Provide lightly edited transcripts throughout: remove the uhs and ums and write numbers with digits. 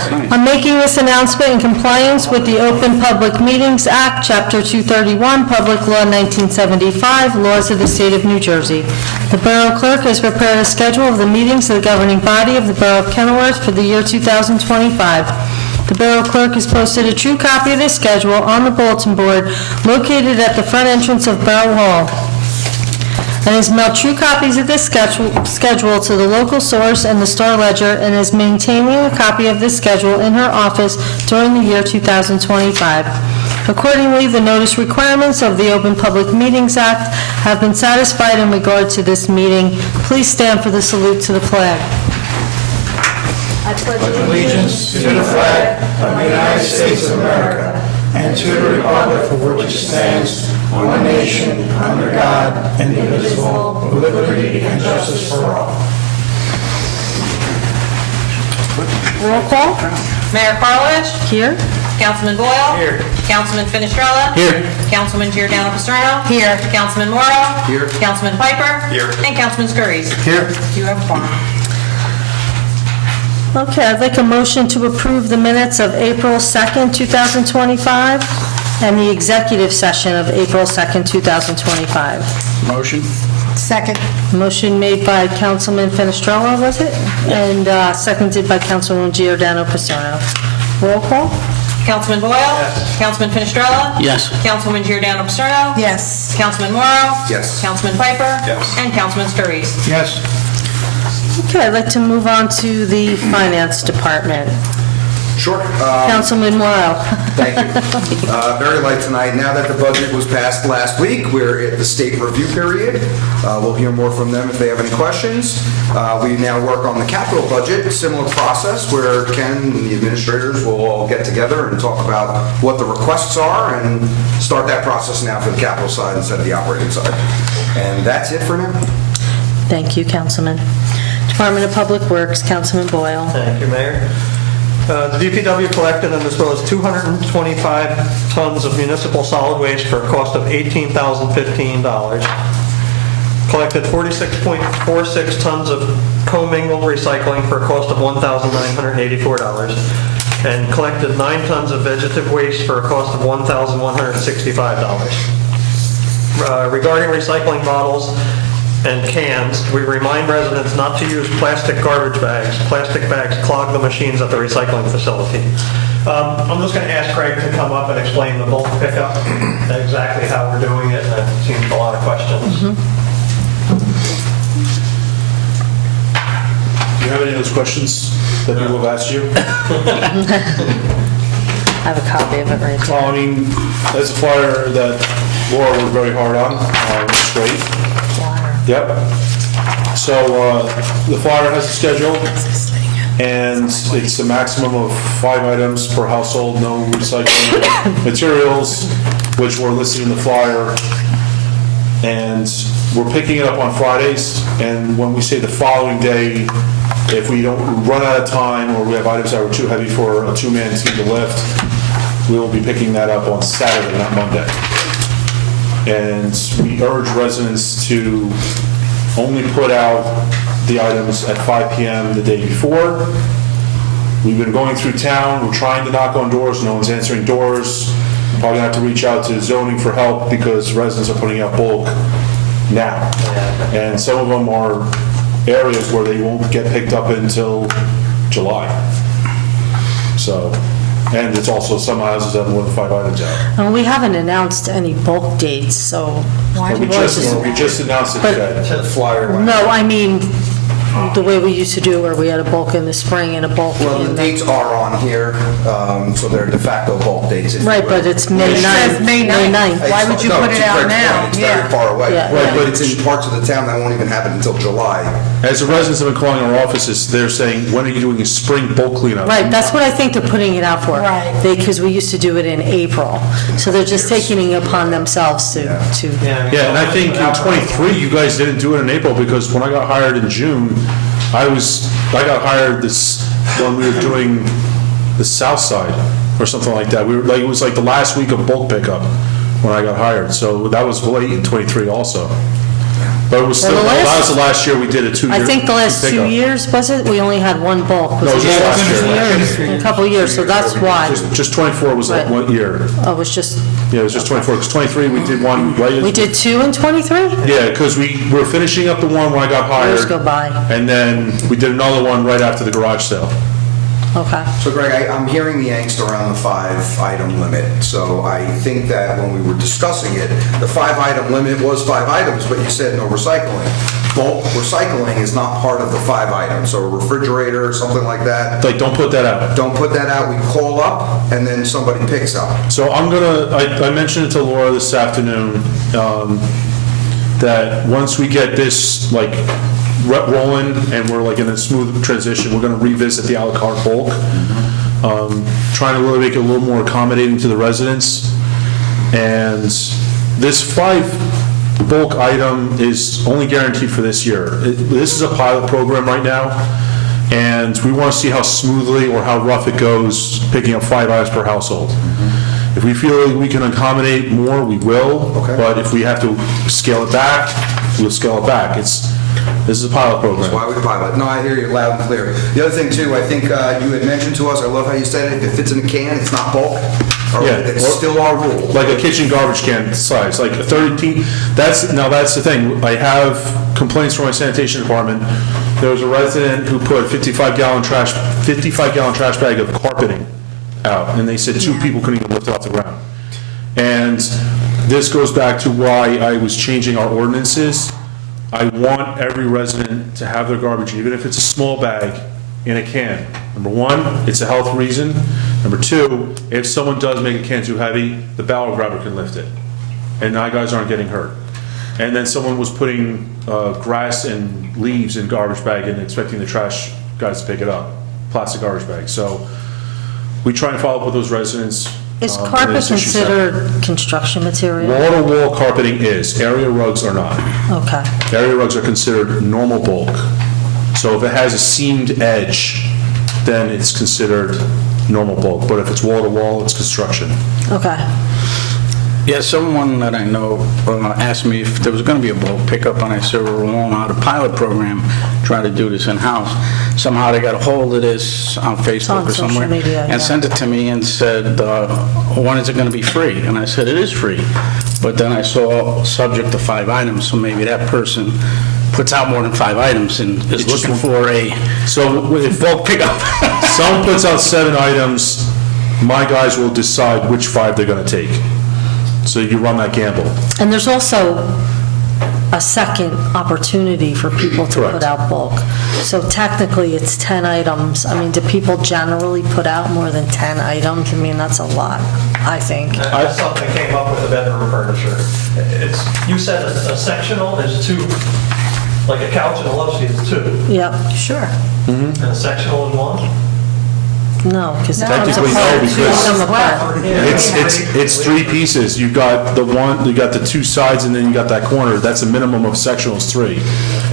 I'm making this announcement in compliance with the Open Public Meetings Act, Chapter 231, Public Law 1975, laws of the state of New Jersey. The Borough Clerk has prepared a schedule of the meetings of the governing body of the Borough of Kenilworth for the year 2025. The Borough Clerk has posted a true copy of this schedule on the bulletin board located at the front entrance of Borough Hall, and has mailed true copies of this schedule to the local source and the Star Ledger, and is maintaining a copy of this schedule in her office during the year 2025. Accordingly, the notice requirements of the Open Public Meetings Act have been satisfied in regard to this meeting. Please stand for the salute to the flag. I pledge Allegiance to the flag of the United States of America and to the republic for which it stands, one nation, under God, indivisible, with liberty and justice for all. Roll call. Mayor Karlovic. Here. Councilman Boyle. Here. Councilman Finestrella. Here. Councilman Giordano Paserno. Here. Councilman Morrow. Here. Councilman Piper. Here. And Councilman Scurries. Here. You have a quorum. Okay, I'd like a motion to approve the minutes of April 2nd, 2025, and the executive session of April 2nd, 2025. Motion. Second. Motion made by Councilman Finestrella, was it? And seconded by Councilwoman Giordano Paserno. Roll call? Councilman Boyle. Yes. Councilman Finestrella. Yes. Councilwoman Giordano Paserno. Yes. Councilman Morrow. Yes. Councilman Piper. Yes. And Councilman Scurries. Yes. Okay, I'd like to move on to the Finance Department. Sure. Councilman Morrow. Thank you. Very light tonight. Now that the budget was passed last week, we're at the state review period. We'll hear more from them if they have any questions. We now work on the capital budget, a similar process where Ken and the administrators will all get together and talk about what the requests are and start that process now for the capital side instead of the operating side. And that's it for now. Thank you, Councilman. Department of Public Works, Councilman Boyle. Thank you, Mayor. The DPW collected and disposed 225 tons of municipal solid waste for a cost of $18,015. Collected 46.46 tons of commingled recycling for a cost of $1,984. And collected 9 tons of vegetative waste for a cost of $1,165. Regarding recycling bottles and cans, we remind residents not to use plastic garbage bags. Plastic bags clog the machines at the recycling facility. I'm just going to ask Craig to come up and explain the bulk pickup, exactly how we're doing it, and it seems a lot of questions. Do you have any of those questions that people have asked you? I have a copy of it right Well, here. I mean, that's a flyer that Laura worked very hard on, it's great. Yep. So the flyer has a schedule, and it's a maximum of 5 items per household, no recycling materials, which were listed in the flyer. And we're picking it up on Fridays, and when we say the following day, if we don't run out of time or we have items that are too heavy for a 2-man team to lift, we will be picking that up on Saturday, not Monday. And we urge residents to only put out the items at 5 p.m. the day before. We've been going through town, we're trying to knock on doors, no one's answering doors. Probably gonna have to reach out to zoning for help because residents are putting out bulk now. And some of them are areas where they won't get picked up until July. So, and it's also some houses have more than 5 items out. And we haven't announced any bulk dates, so why We just announced it today. To the flyer. No, I mean, the way we used to do it, where we had a bulk in the spring and a bulk Well, in the dates are on here, so they're de facto bulk dates. if you Right, will. but it's May 9th. May 9th. Why would you put it out now? It's very far away. Yeah. Right, but it's in parts of the town that won't even happen until July. As the residents have been calling our offices, they're saying, when are you doing a spring bulk cleanup? Right, that's what I think they're putting it out for. Right. Because we used to do it in April. So they're just taking it upon themselves to, Yeah, and I think in '23, you guys didn't do it in April, because when I got hired in June, I got hired when we were doing the south side, or something like that. It was like the last week of bulk pickup when I got hired, so that was late in '23 also. But it was still, Well, the that last- was the last year we did a 2 year. I think the last 2 pickup. years, was it? We only had one bulk. Was No, it just the last last year. 2 years? A couple of years, so that's why. Just 24 was like Right. 1 year. Oh, it was just, Yeah, it was just 24, because 23, we did one, right? we did 2 in 23? Yeah, because we were finishing up the one when I got hired. Years go by. And then we did another one right after the garage sale. Okay. So Greg, I'm hearing the angst around the 5-item limit. So I think that when we were discussing it, the 5-item limit was 5 items, but you said no recycling. Bulk recycling is not part of the 5 items. So a refrigerator or something like that, Like, don't put that out. don't put that out. We call up and then somebody picks up. So I mentioned it to Laura this afternoon, that once we get this, like, rolling and we're like in a smooth transition, we're gonna revisit the à la carte bulk. Trying to really make it a little more accommodating to the residents. And this 5 bulk item is only guaranteed for this year. This is a pilot program right now, and we want to see how smoothly or how rough it goes picking up 5 items per household. If we feel like we can accommodate more, we will. Okay. But if we have to scale it back, we'll scale it back. This is a pilot That's why program. we pilot. No, I hear you loud and clear. The other thing too, I think you had mentioned to us, I love how you said it, if it fits in a can, it's not bulk. Or Yeah. it's still our rule. Like a kitchen garbage can size, like a 13, that's the thing. I have complaints from my sanitation department. There was a resident who put 55-gallon trash bag of carpeting out, and they said 2 people couldn't even lift it off the ground. And this goes back to why I was changing our ordinances. I want every resident to have their garbage, even if it's a small bag, in a can. Number 1, it's a health reason. Number 2, if someone does make a can too heavy, the barrel grabber can lift it, and now guys aren't getting hurt. And then someone was putting grass and leaves in garbage bag and expecting the trash guys to pick it up, plastic garbage bag. So we try and follow up with those residents. Is when carpet this issue's out. considered construction material? Wall-to-wall carpeting is, area rugs are not. Okay. Area rugs are considered normal bulk. So if it has a seamed edge, then it's considered normal bulk. But if it's wall-to-wall, it's construction. Okay. Yeah, someone that I know asked me if there was going to be a bulk pickup, and I said, we're rolling out a pilot program, try to do this in-house. Somehow they got a hold of this on Facebook on or social somewhere, media, yeah. and sent it to me and said, when is it going to be free? And I said, it is free. But then I saw subject to 5 items, so maybe that person puts out more than 5 items and is looking for a So if bulk pickup. someone puts out 7 items, my guys will decide which 5 they're gonna take. So you run that gamble. And there's also a second opportunity for people to Correct. put out bulk. So technically, it's 10 items. I mean, do people generally put out more than 10 items? I mean, that's a lot, I think. That's something that came up with the bedroom furniture. You said a sectional is 2, like a couch and a love seat is 2, Yep. Sure. and a sectional is 1? No, because it comes Technically, no, apart. because- They come apart. It's 3 pieces. You got the 2 sides, and then you got that corner. That's a minimum of sectional is 3.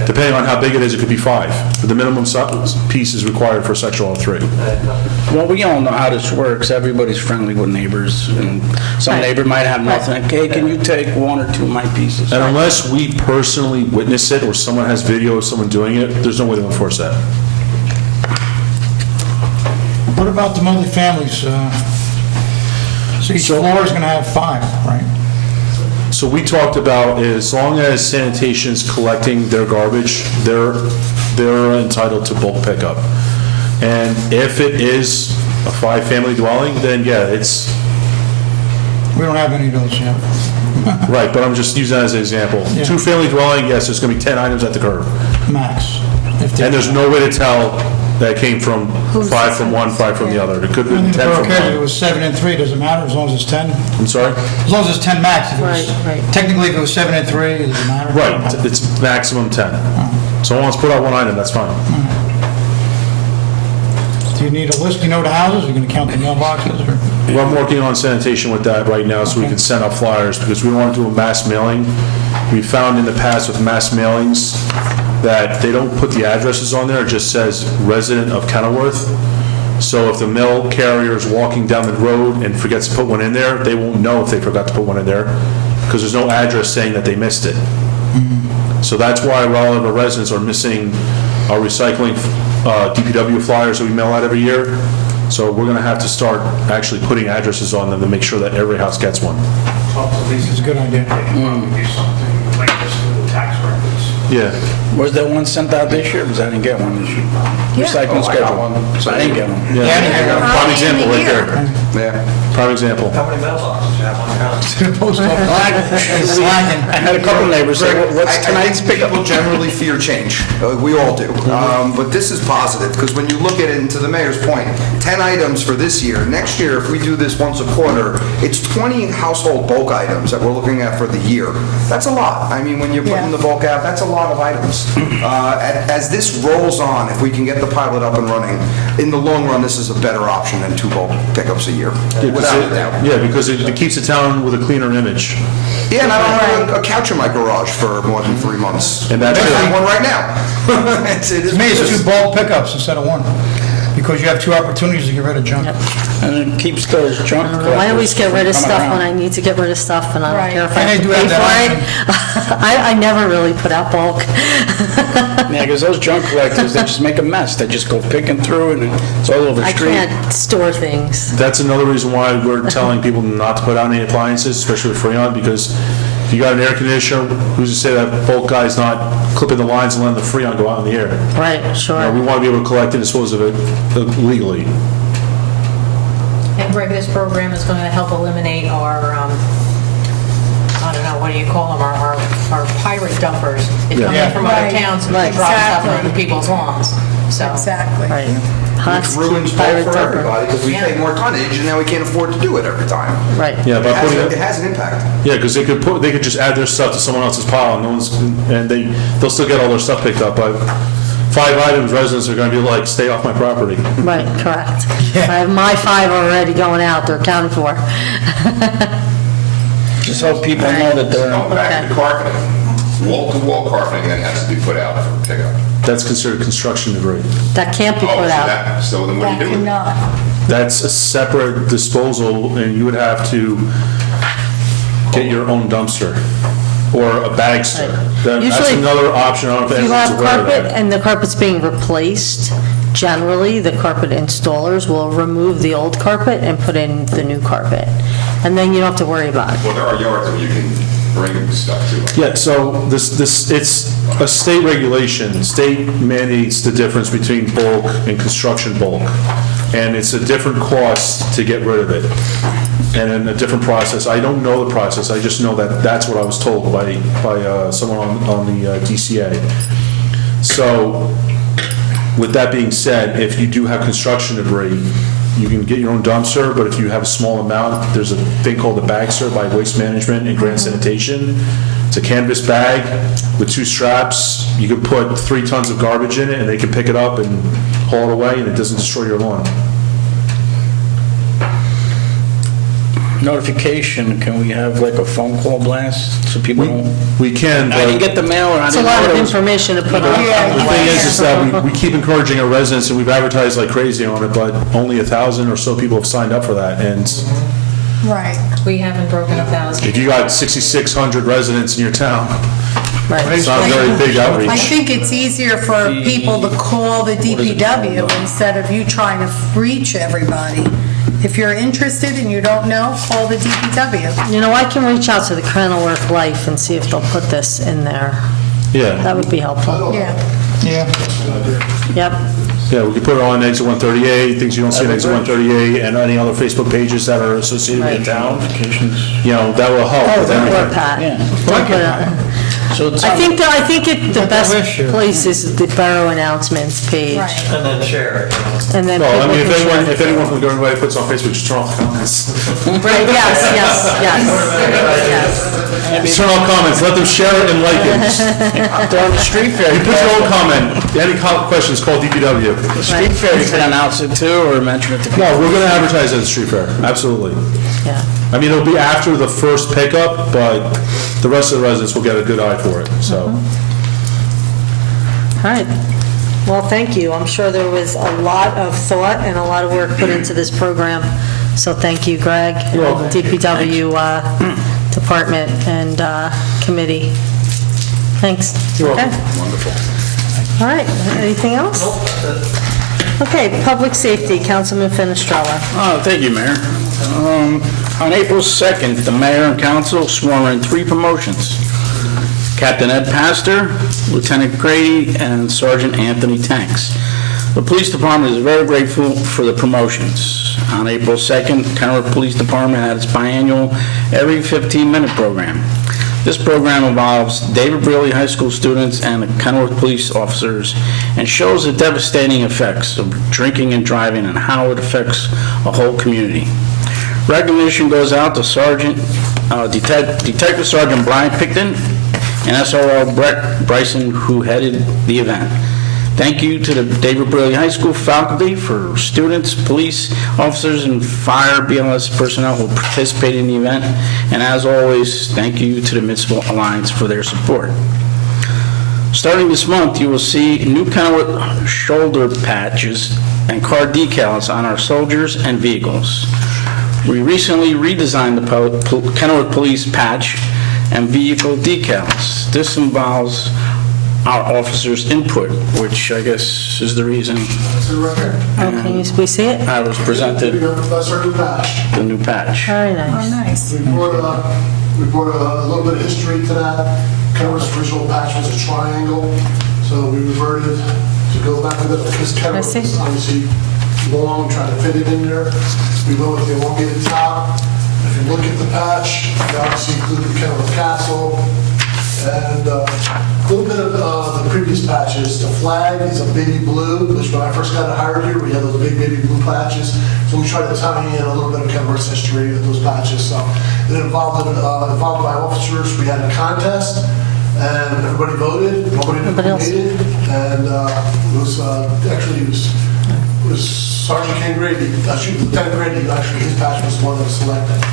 Depending on how big it is, it could be 5. But the minimum piece is required for sectional of 3. Well, we all know how this works. Everybody's friendly with neighbors, and some Right. neighbor might have nothing. Hey, can you take 1 or 2 of my pieces? And unless we personally witness it, or someone has video of someone doing it, there's no way to enforce that. What about the multifamilies? So each floor is going to have 5, right? So we talked about, as long as sanitation's collecting their garbage, they're entitled to bulk pickup. And if it is a 5-family dwelling, then yeah, it's, We don't have any of those yet. right, but I'm just using that as an example. Yeah. 2-family dwelling, yes, there's gonna be 10 items at the curb. Max. If And there's no way to tell that it came from 5 from one, 5 from the other. It could have I been think the 10 borough from cares if it one. was 7 and 3, doesn't matter as long as it's 10. I'm sorry? As long as it's 10 max. If it was- Right. Technically, if it was 7 and 3, it doesn't matter. Right, it's maximum 10. Someone wants to put out 1 item, that's fine. Do you need a list? You know the houses? Are you going to count the mailboxes? Or? Well, I'm working on sanitation with that right now, so we can send out flyers, because we don't want to do a mass mailing. We found in the past with mass mailings that they don't put the addresses on there, it just says resident of Kenilworth. So if the mail carrier is walking down the road and forgets to put one in there, they won't know if they forgot to put one in there, because there's no address saying that they missed it. So that's why a lot of our residents are missing our recycling DPW flyers that we mail out every year. So we're going to have to start actually putting addresses on them to make sure that every house gets one. It's a good idea. Do something like this with the tax records. Yeah. Was there one sent out this year? Because I didn't get one this year. Recycling schedule. So I didn't get one. Yeah. Prime example right there. Yeah. Prime example. How many mailboxes you have on your house? Post office. I had a couple neighbors say, what's tonight's I think pickup? people generally fear change. We all do. But this is positive, because when you look at it, and to the mayor's point, 10 items for this year. Next year, if we do this once a quarter, it's 20 household bulk items that we're looking at for the year. That's a lot. I mean, when you're putting the bulk out, that's a lot of items. As this rolls on, if we can get the pilot up and running, in the long run, this is a better option than 2 bulk pickups a year, without a doubt. Yeah, because it keeps the town with a cleaner image. Yeah, and I don't have a couch in my garage for more than 3 months. And that's I it. have one right now. To me, it's 2 bulk pickups instead of 1, because you have 2 opportunities to get rid of junk. And it keeps those junk. I always get rid of collectors from stuff coming when I around. need to get rid of stuff, and I don't care if I And have they to do pay have for it. I never really put out bulk. Yeah, because those junk collectors, they just make a mess. They just go picking through and it's all over the I street. can't store things. That's another reason why we're telling people not to put out any appliances, especially with Freon, because if you got an air conditioner, who's to say that bulk guy's not clipping the lines and letting the Freon go out in the air? Right, We sure. want to be able to collect and dispose of it legally. And Greg, this program is going to help eliminate our, I don't know, what do you call them, our pirate dumpers. They come Yeah. in from other Right. towns and Right. drop stuff Exactly. on people's lawns, so. Exactly. Right. It ruins bulk pirate for dumper. everybody, because we pay more tonnage, and now we can't afford to do it every time. Right. Yeah, by putting It it, has an impact. yeah, because they could just add their stuff to someone else's pile, and no one's, and they'll still get all their stuff picked up, but 5 items, residents are going to be like, stay off my property. Right, correct. I have my 5 already going out, they're accounted for. Just so people know that they're, Going back to Okay. the carpeting, wall-to-wall carpeting that has to be put out for pickup. That's considered construction debris. That can't be Oh, put so out. so then what That do you do with it? cannot. That's a separate disposal, and you would have to get your own dumpster or a bagster. That's Usually, another option. I don't know if If you anyone's have aware of carpet that. and the carpet's being replaced, generally, the carpet installers will remove the old carpet and put in the new carpet. And then you don't have to worry about it. Well, there are yards where you can bring stuff to. Yeah, so it's a state regulation. State mandates the difference between bulk and construction bulk. And it's a different cost to get rid of it. And then a different process. I don't know the process, I just know that that's what I was told by someone on the DCA. So, with that being said, if you do have construction debris, you can get your own dumpster, but if you have a small amount, there's a thing called the Bagster by Waste Management and Grand Sanitation. It's a canvas bag with 2 straps. You can put 3 tons of garbage in it, and they can pick it up and haul it away, and it doesn't destroy your lawn. notification, can we have like a phone call blast so people don't? We can, I didn't but get the mail and I It's a didn't lot know of it was. information to put on. the thing is that we keep encouraging our residents, and we've advertised like crazy on it, but only 1,000 or so people have signed up for that. And Right. We haven't broken 1,000. if you got 6,600 residents in your town, Right. it's not a very big I outreach. think it's easier for people to call the DPW instead of you trying to reach everybody. If you're interested and you don't know, call the DPW. You know, I can reach out to the Kenilworth Life and see if they'll put this in there. Yeah, That would be helpful. Yeah. Yeah. Yep. yeah, we could put it on Exit 138, things you don't see on Exit 138, and any other Facebook pages that are associated with the town. Notifications. You know, that will help Oh, with or everything. Pat. Yeah. Don't put it- So it's. I think the best wish here. place is the borough announcements page. Right. And then share it. And then Well, I mean, people can share. if anyone from Going Away puts on Facebook, just turn off the comments. Right, yes, yes. Turn off comments, let them share it and like it. They're on the street fair. You put your own comment, any questions, call DPW. Street fair, you can announce it too or mention it to people. No, we're going to advertise at the street fair, absolutely. Yeah. I mean, it'll be after the first pickup, but the rest of the residents will get a good eye for it, so. All right. Well, thank you. I'm sure there was a lot of thought and a lot of work put into this program. So thank you, Greg, You're welcome. DPW Department and Committee. Thanks. You're Okay. welcome. Wonderful. All right, anything else? Okay, public safety, Councilman Fenestrella. Oh, thank you, Mayor. On April 2nd, the mayor and council swore in 3 promotions. Captain Ed Pastor, Lieutenant Grady, and Sergeant Anthony Tanks. The police department is very grateful for the promotions. On April 2nd, Kennewick Police Department had its biannual every 15-minute program. This program involves David Brearley High School students and the Kennewick police officers and shows the devastating effects of drinking and driving and how it affects a whole community. Recognition goes out to Detective Sergeant Brian Picton and SRO Brett Bryson, who headed the event. Thank you to the David Brearley High School faculty, for students, police officers, and fire BLS personnel who participated in the event. And as always, thank you to the Municipal Alliance for their support. Starting this month, you will see new Kennewick shoulder patches and car decals on our soldiers and vehicles. We recently redesigned the Kennewick Police patch and vehicle decals. This involves our officers' input, which I guess is the reason That's it right here. Oh, can we see it? I was presented That's our new patch. the new patch. Very Oh, nice. nice. We brought a little bit of history to that. Kennewick's original patch was a triangle, so we reverted to go back to that, because Kennewick see. was obviously long, trying to fit it in there. We went with the elongated top. If you look at the patch, we obviously included Kennewick Castle, and a little bit of the previous patches. The flag is a baby blue, which when I first got hired here, we had those big baby blue patches. So we tried to tie in a little bit of Kennewick's history with those patches. So it involved my officers. We had a contest, and everybody voted. Nobody else. made it, and it was Sergeant Ken Grady, Lieutenant Grady. Actually, his patch was the one that was selected.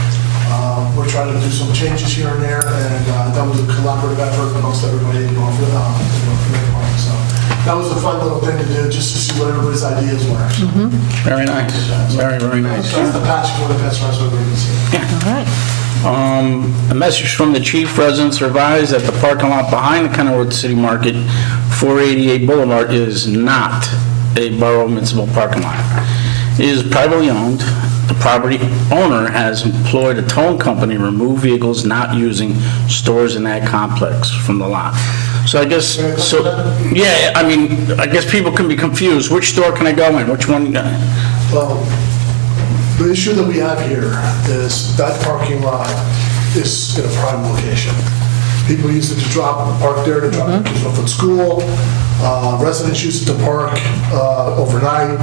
We're trying to do some changes here and there, and that was a collaborative effort amongst everybody in North Carolina. So that was a fun little thing to do, just to see what everybody's ideas were. Very nice. Very, very nice. That's the patch for the past rest of the All right. A message from the chief: residents are advised that the parking lot behind the Kennewick City Market, 488 Boulevard, is not a borough municipal parking lot. It is privately owned. The property owner has employed a towing company to remove vehicles not using stores in that complex from the lot. So I guess, yeah, I mean, I guess people can be confused. Which store can I go in? Which one? Well, the issue that we have here is that parking lot is in a prime location. People use it to park there to drop their kids off at school. Residents use it to park overnight.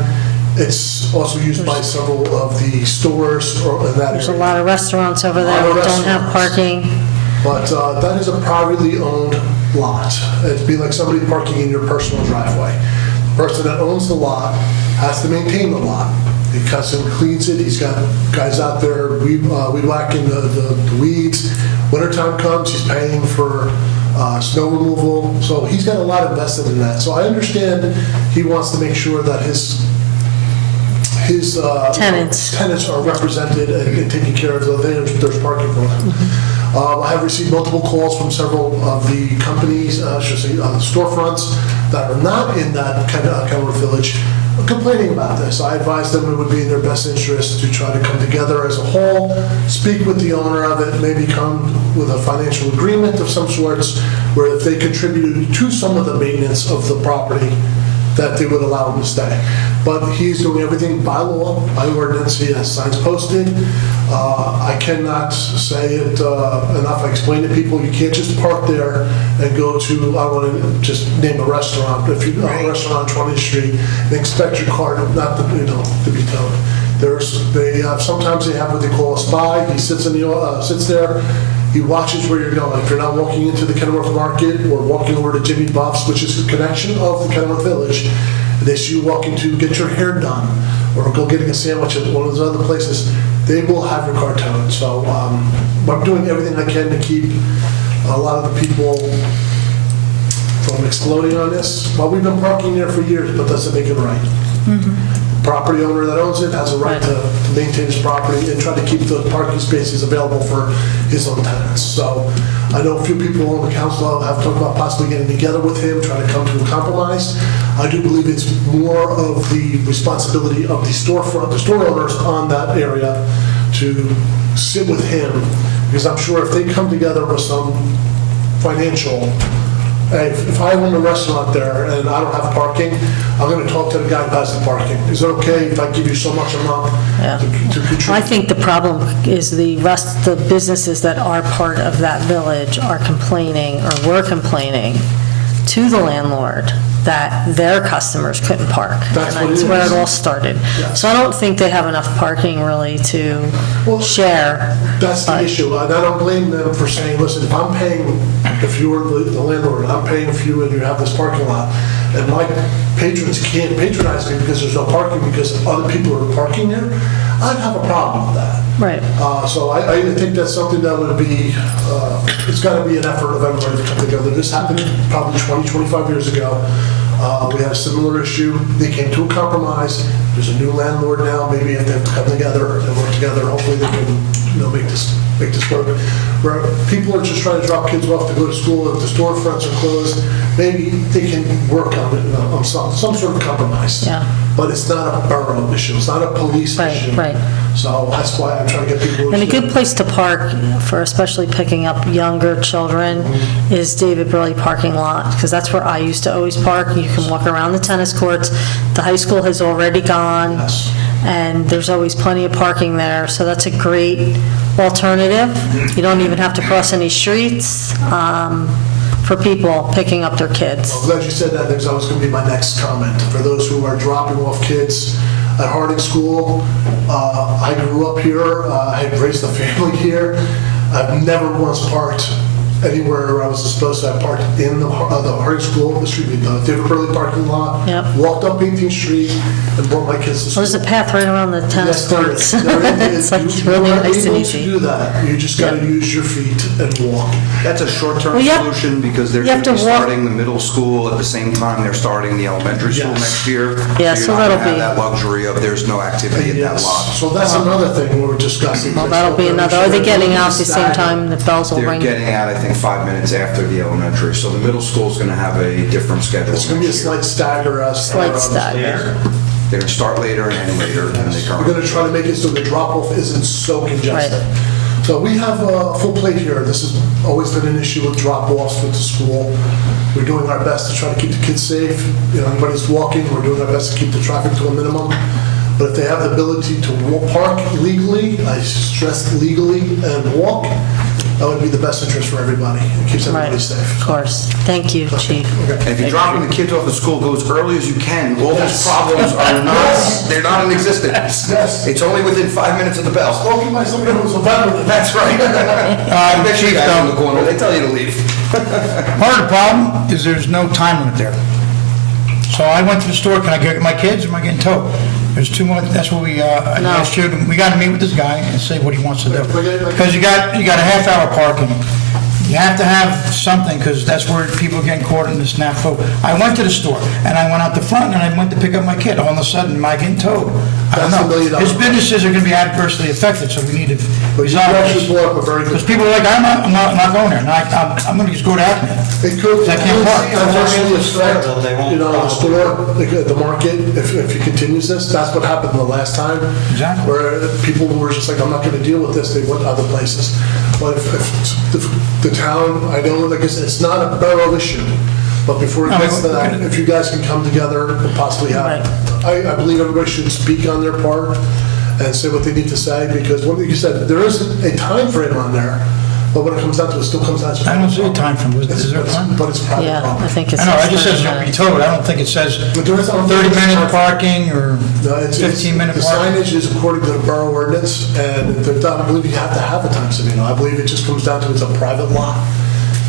It's also used by several of the stores in that There's a area. lot of restaurants over there A lot of that don't have restaurants. parking. But that is a privately owned lot. It'd be like somebody parking in your personal driveway. The person that owns the lot has to maintain the lot. He cuts and cleans it. He's got guys out there weed whacking the weeds. Wintertime comes, he's paying for snow removal. So he's got a lot invested in that. So I understand he wants to make sure that his tenants are represented and taken care of, so there's parking for them. I have received multiple calls from several of the companies, storefronts that are not in that Kennewick Village, complaining about this. I advised them it would be in their best interest to try to come together as a whole, speak with the owner of it, maybe come with a financial agreement of some sorts, where if they contributed to some of the maintenance of the property, that they would allow him to stay. But he's doing everything by law, by ordinance. He has signs posted. I cannot say it enough. I explain to people, you can't just park there and go to, I want to just name a restaurant. If you a restaurant on 20th Street, and expect your car not to, to be towed. Sometimes they have what they call a spy. He sits there. He watches where you're going. If you're not walking into the Kennewick Market or walking over to Jimmy Buff's, which is a connection of the Kennewick Village, they see you walking to get your hair done or go getting a sandwich at one of those other places, they will have your car towed. So I'm doing everything I can to keep a lot of the people from exploding on this. Well, we've been parking there for years, but doesn't make it right. property owner that owns it has a right to maintain his property and try to keep the parking spaces available for his own tenants. So I know a few people on the council have talked about possibly getting together with him, trying to come to a compromise. I do believe it's more of the responsibility of the storefront, the store owners on that area to sit with him, because I'm sure if they come together with some financial, if I own a restaurant there and I don't have parking, I'm going to talk to the guy who has the parking. Is it okay if I give you so much a month to contribute? I think the problem is the businesses that are part of that village are complaining, or were complaining, to the landlord that their customers couldn't park. That's And what it that's where is. it all started. Yes. So I don't think they have enough parking really to share. That's the but- issue, and I don't blame them for saying, listen, if you're the landlord, and I'm paying for you and you have this parking lot, and my patrons can't patronize me because there's no parking because other people are parking there, I'd have a problem with that. Right. So I think that's something that would be, it's got to be an effort of everybody to come together. This happened probably 20, 25 years ago. We had a similar issue. They came to a compromise. There's a new landlord now. Maybe if they have to come together and work together, hopefully they can, make this work. Where people are just trying to drop kids off to go to school, if the storefronts are closed, maybe they can work on it, on some sort of compromise. Yeah. But it's not a borough issue. It's not a police issue. Right. So that's why I'm trying to get people. And a good place to park for especially picking up younger children is David Burley parking lot, because that's where I used to always park. You can walk around the tennis courts. The high school has already gone, Yes. and there's always plenty of parking there, so that's a great alternative. You don't even have to cross any streets for people picking up their kids. I'm glad you said that, because that was going to be my next comment. For those who are dropping off kids at Harding School, I grew up here, I raised a family here. I've never once parked anywhere I was supposed to. I parked in the Harding School, the David Burley parking lot. Yep. Walked up 18th Street and brought my kids to Well, school. there's a path right around the tennis Yes, there courts. is. There is. It's like You really are nice and able to easy. do that. You just got to use your feet and walk. That's a short-term Well, you have- solution because they're you have going to to be walk- starting the middle school at the same time they're starting the elementary school Yes. next year. Yeah, So so you're not that'll going to be- have that luxury of there's no activity in that Yes. lot. So that's another thing we're discussing. Well, that'll be another, are they getting out at the same time the bells will They're ring? getting out, I think, 5 minutes after the elementary. So the middle school's going to have a different schedule It's going to be a next year. slight stagger as. Slight stagger. They're going to start later and end later than they We're currently. going to try to make it so the drop-off isn't so congested. So we have a full plate here. This has always been an issue with drop-offs with the school. We're doing our best to try to keep the kids safe. Anybody's walking, we're doing our best to keep the traffic to a minimum. But if they have the ability to park legally, I stress legally, and walk, that would be the best interest for everybody. It keeps Right, everybody safe. of course. Thank you, Chief. And if you're dropping the kids off at school, go as early as you can. All those problems are not, they're not in existence. Yes. It's only within 5 minutes of the bell. Walking by somebody who's a veteran. That's right. I bet you guys on the corner, they tell you to leave. Part of the problem is there's no time limit there. So I went to the store, can I get my kids, or am I getting towed? There's too much, that's what we, last year, we got to meet with this guy and see what he wants to do. Because you got a half hour parking. You have to have something, because that's where people are getting caught in the snafu. I went to the store, and I went out the front, and I went to pick up my kid. All of a sudden, am I getting towed? I don't That's $1 million. know. His businesses are going to be adversely affected, so we need to But you resolve actually this. brought up a very good. Because people are like, I'm not going there, and I'm going to just go to Acme. It could I can't park. adversely affect, They won't the store, the market, if he continues this. That's what happened the last time. Exactly. Where people were just like, I'm not gonna deal with this, they went other places. But if the town, I know, like I said, it's not a borough issue, but before it No, gets to we- that, if you guys can come together and possibly have, I believe everybody should speak on their part and say what they need to say, because what you said, there is a time frame on there, but when it comes down to it, still comes down to. I don't see a time frame. Is there a time? But it's private Yeah, property. I think it's. I know, I just says 30 don't be minutes. towed, I don't think it says But there is- 30-minute parking or No, it's 15-minute The parking. signage is according to the borough ordinance, and I believe you have to have a time limit. I believe it just comes down to it's a private lot.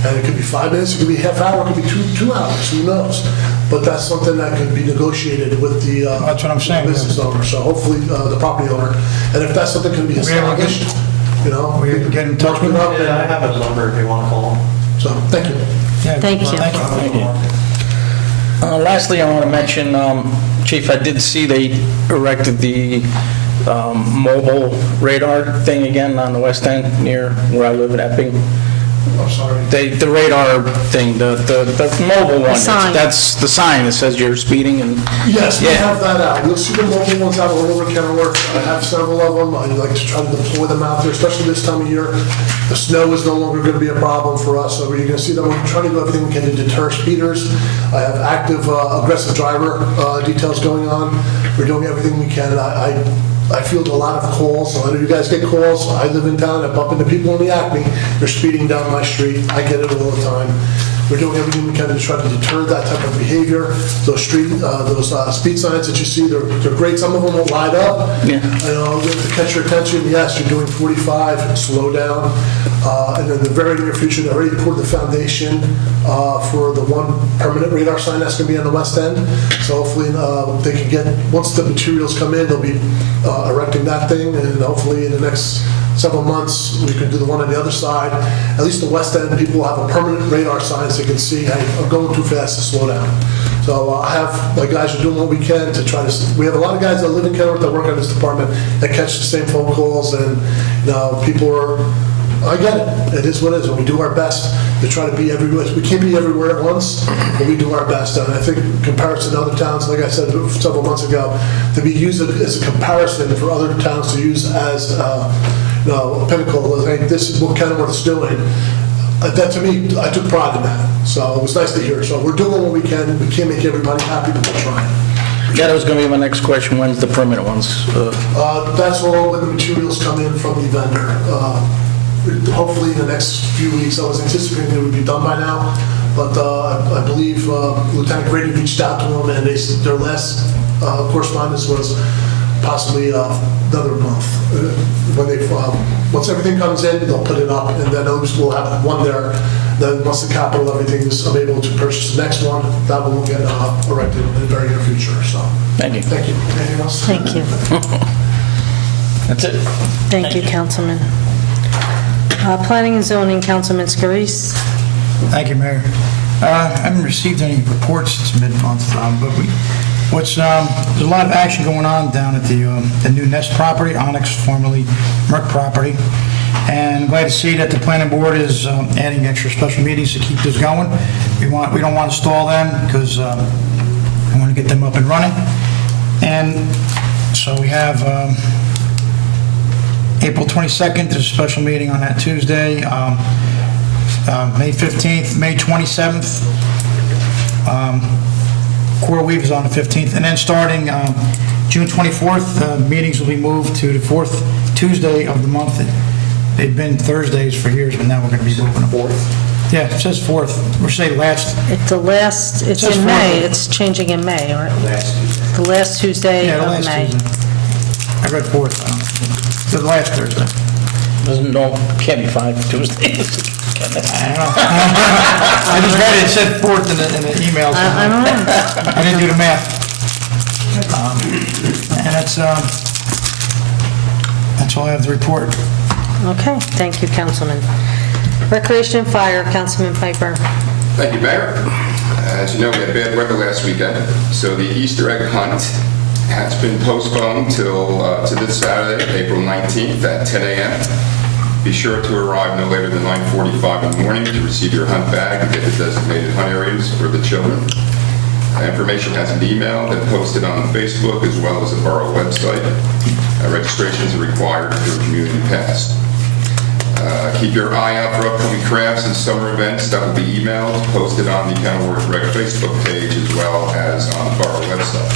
And it could be 5 minutes, it could be half hour, it could be 2 hours, who knows? But that's something that could be negotiated with the That's what I'm saying. business owner, so hopefully the property owner. And if that's something can be We able to get- established, we able to get in touch with mark it Yeah, I up, have his number if you want to call him. So, thank you. Yeah, Thank you. Thank you. Lastly, I want to mention, Chief, I did see they erected the mobile radar thing again on the west end near where I live in Epping. I'm sorry. The radar thing, the mobile one, sign. that's the sign that says you're speeding and... Yes, we Yeah. have that out. You'll see the mobile ones out all over Kenilworth. I have several of them. I like to try to deploy them out there, especially this time of year. The snow is no longer going to be a problem for us, so you're going to see them. We're trying to do everything we can to deter speeders. I have active, aggressive driver details going on. We're doing everything we can. I field a lot of calls. I know you guys get calls. I live in town. I bump into people in the Acme. They're speeding down my street. I get it all the time. We're doing everything we can to try to deter that type of behavior. Those speed signs that you see, they're great. Some of them will light up. Yeah. To catch your attention. Yes, you're doing 45. Slow down. And in the very near future, they already poured the foundation for the one permanent radar sign that's going to be on the west end. So hopefully they can get, once the materials come in, they'll be erecting that thing, and hopefully in the next several months, we can do the one on the other side. At least the west end, people will have a permanent radar sign so they can see, hey, I'm going too fast to slow down. So my guys are doing what we can to try to, we have a lot of guys that live in Kenilworth that work on this department that catch the same phone calls, and people are, I get it. It is what it is. We do our best to try to be everywhere. We can't be everywhere at once, but we do our best. And I think in comparison to other towns, like I said several months ago, to be used as a comparison for other towns to use as a pinnacle, like this is what Kenilworth's doing. That to me, I took pride in that. So it was nice to hear. So we're doing what we can. We can't make everybody happy, but we're trying. Yeah, that was going to be my next question. When's the permanent ones? That's all when the materials come in from the vendor. Hopefully in the next few weeks. I was anticipating it would be done by now, but I believe Lieutenant Grady reached out to them, and their last correspondence was possibly another month. When once everything comes in, they'll put it up, and then at least we'll have one there. Then once the capital, everything is able to purchase the next one, that one will get erected in the very near future. So Thank you. Thank you. Anything else? Thank you. That's it. Thank you, Councilman. Planning and zoning, Councilman Scarice. Thank you, Mayor. I haven't received any reports since mid-month, but there's a lot of action going on down at the new Nest property, Onyx, formerly Merck property. And I'm glad to see that the planning board is adding extra special meetings to keep this going. We don't want to stall them because we want to get them up and running. And so we have April 22nd, there's a special meeting on that Tuesday. May 15th, May 27th. Coral Weave is on the 15th. And then starting June 24th, meetings will be moved to the fourth Tuesday of the month. They've been Thursdays for years, but now we're going to be moving them. Fourth? Yeah, it says fourth. We're saying last. It's in May. It's changing in May, right? The last Tuesday Yeah, the of last May. Tuesday. I read fourth. The last Thursday. Can't be 5 Tuesdays. I don't know. I just read it, it said fourth in the email. I don't know. I didn't do the math. And that's all I have to report. Okay, thank you, Councilman. Recreation and Fire, Councilman Piper. Thank you, Mayor. As you know, we had bad weather last weekend, so the Easter egg hunt has been postponed to this Saturday, April 19th at 10 a.m. Be sure to arrive no later than 9:45 in the morning to receive your hunt bag and get the designated hunt areas for the children. Information has been emailed and posted on Facebook as well as the borough website. Registrations are required for community pass. Keep your eye out for upcoming crafts and summer events that will be emailed, posted on the Kenilworth Rec Facebook page as well as on the borough website.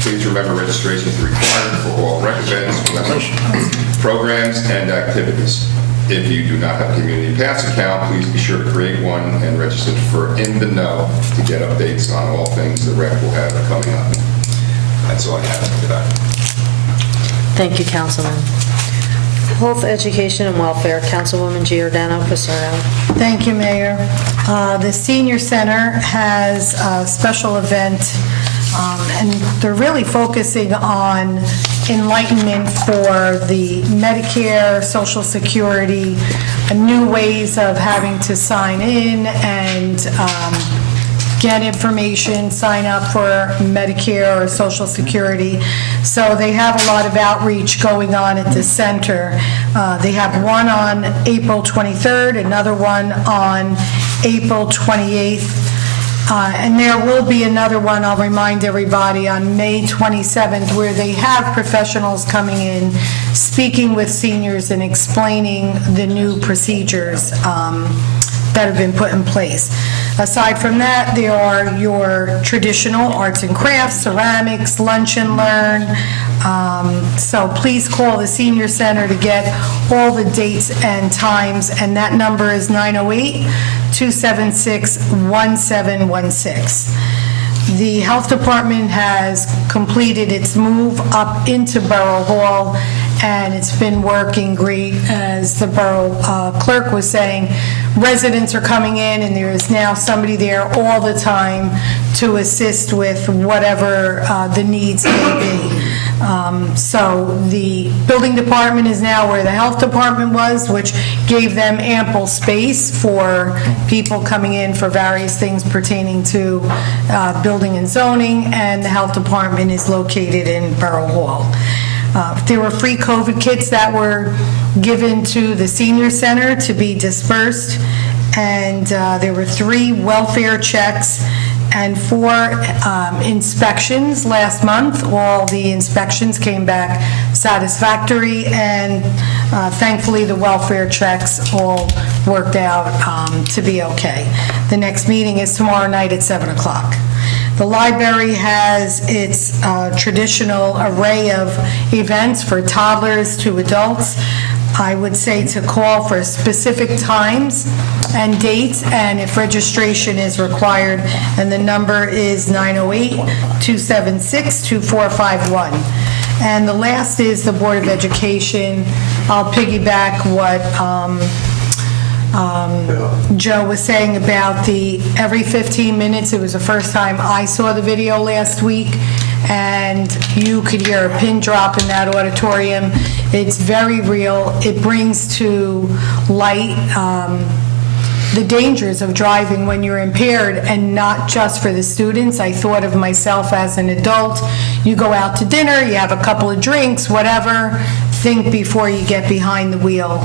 Please remember registration is required for all rec events, programs, and activities. If you do not have a community pass account, please be sure to create one and register for In the Know to get updates on all things the rec will have coming up. That's all I have today. Thank you, Councilman. Health, Education, and Welfare, Councilwoman Giordano Pissarro. Thank you, Mayor. The Senior Center has a special event, and they're really focusing on enlightenment for the Medicare, Social Security, new ways of having to sign in, and get information, sign up for Medicare or Social Security. So they have a lot of outreach going on at the center. They have one on April 23rd, another one on April 28th. And there will be another one, I'll remind everybody, on May 27th, where they have professionals coming in, speaking with seniors and explaining the new procedures that have been put in place. Aside from that, there are your traditional arts and crafts, ceramics, lunch and learn. So please call the senior center to get all the dates and times, and that number is 908-276-1716. The health department has completed its move up into Borough Hall, and it's been working great. As the borough clerk was saying, residents are coming in, and there is now somebody there all the time to assist with whatever the needs may be. So the building department is now where the health department was, which gave them ample space for people coming in for various things pertaining to building and zoning, and the health department is located in Borough Hall. There were free COVID kits that were given to the senior center to be dispersed, and there were 3 welfare checks and 4 inspections last month. All the inspections came back satisfactory, and thankfully the welfare checks all worked out to be okay. The next meeting is tomorrow night at 7 o'clock. The library has its traditional array of events for toddlers to adults. I would say to call for specific times and dates, and if registration is required, and the number is 908-276-2451. And the last is the Board of Education. I'll piggyback what Joe was saying about the every 15 minutes. It was the first time I saw the video last week, and you could hear a pin drop in that auditorium. It's very real. It brings to light the dangers of driving when you're impaired, and not just for the students. I thought of myself as an adult. You go out to dinner, you have a couple of drinks, whatever, think before you get behind the wheel.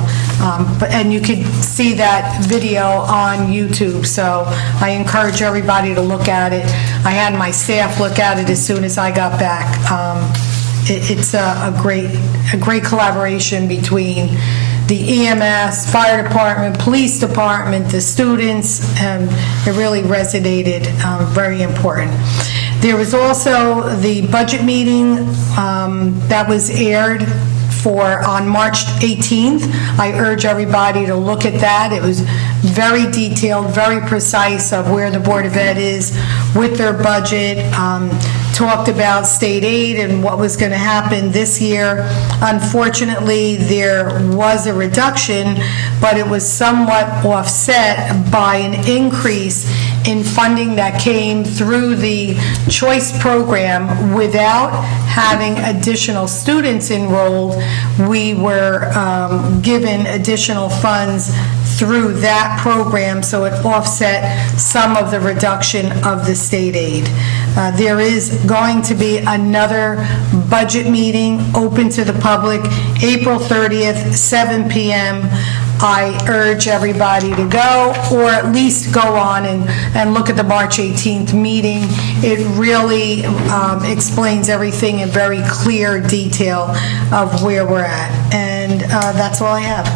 And you could see that video on YouTube, so I encourage everybody to look at it. I had my staff look at it as soon as I got back. It's a great collaboration between the EMS, fire department, police department, the students, and it really resonated, very important. There was also the budget meeting that was aired on March 18th. I urge everybody to look at that. It was very detailed, very precise of where the Board of Ed is with their budget, talked about state aid and what was going to happen this year. Unfortunately, there was a reduction, but it was somewhat offset by an increase in funding that came through the choice program without having additional students enrolled. We were given additional funds through that program, so it offset some of the reduction of the state aid. There is going to be another budget meeting open to the public, April 30th, 7 p.m. I urge everybody to go, or at least go on and look at the March 18th meeting. It really explains everything in very clear detail of where we're at. And that's all I have.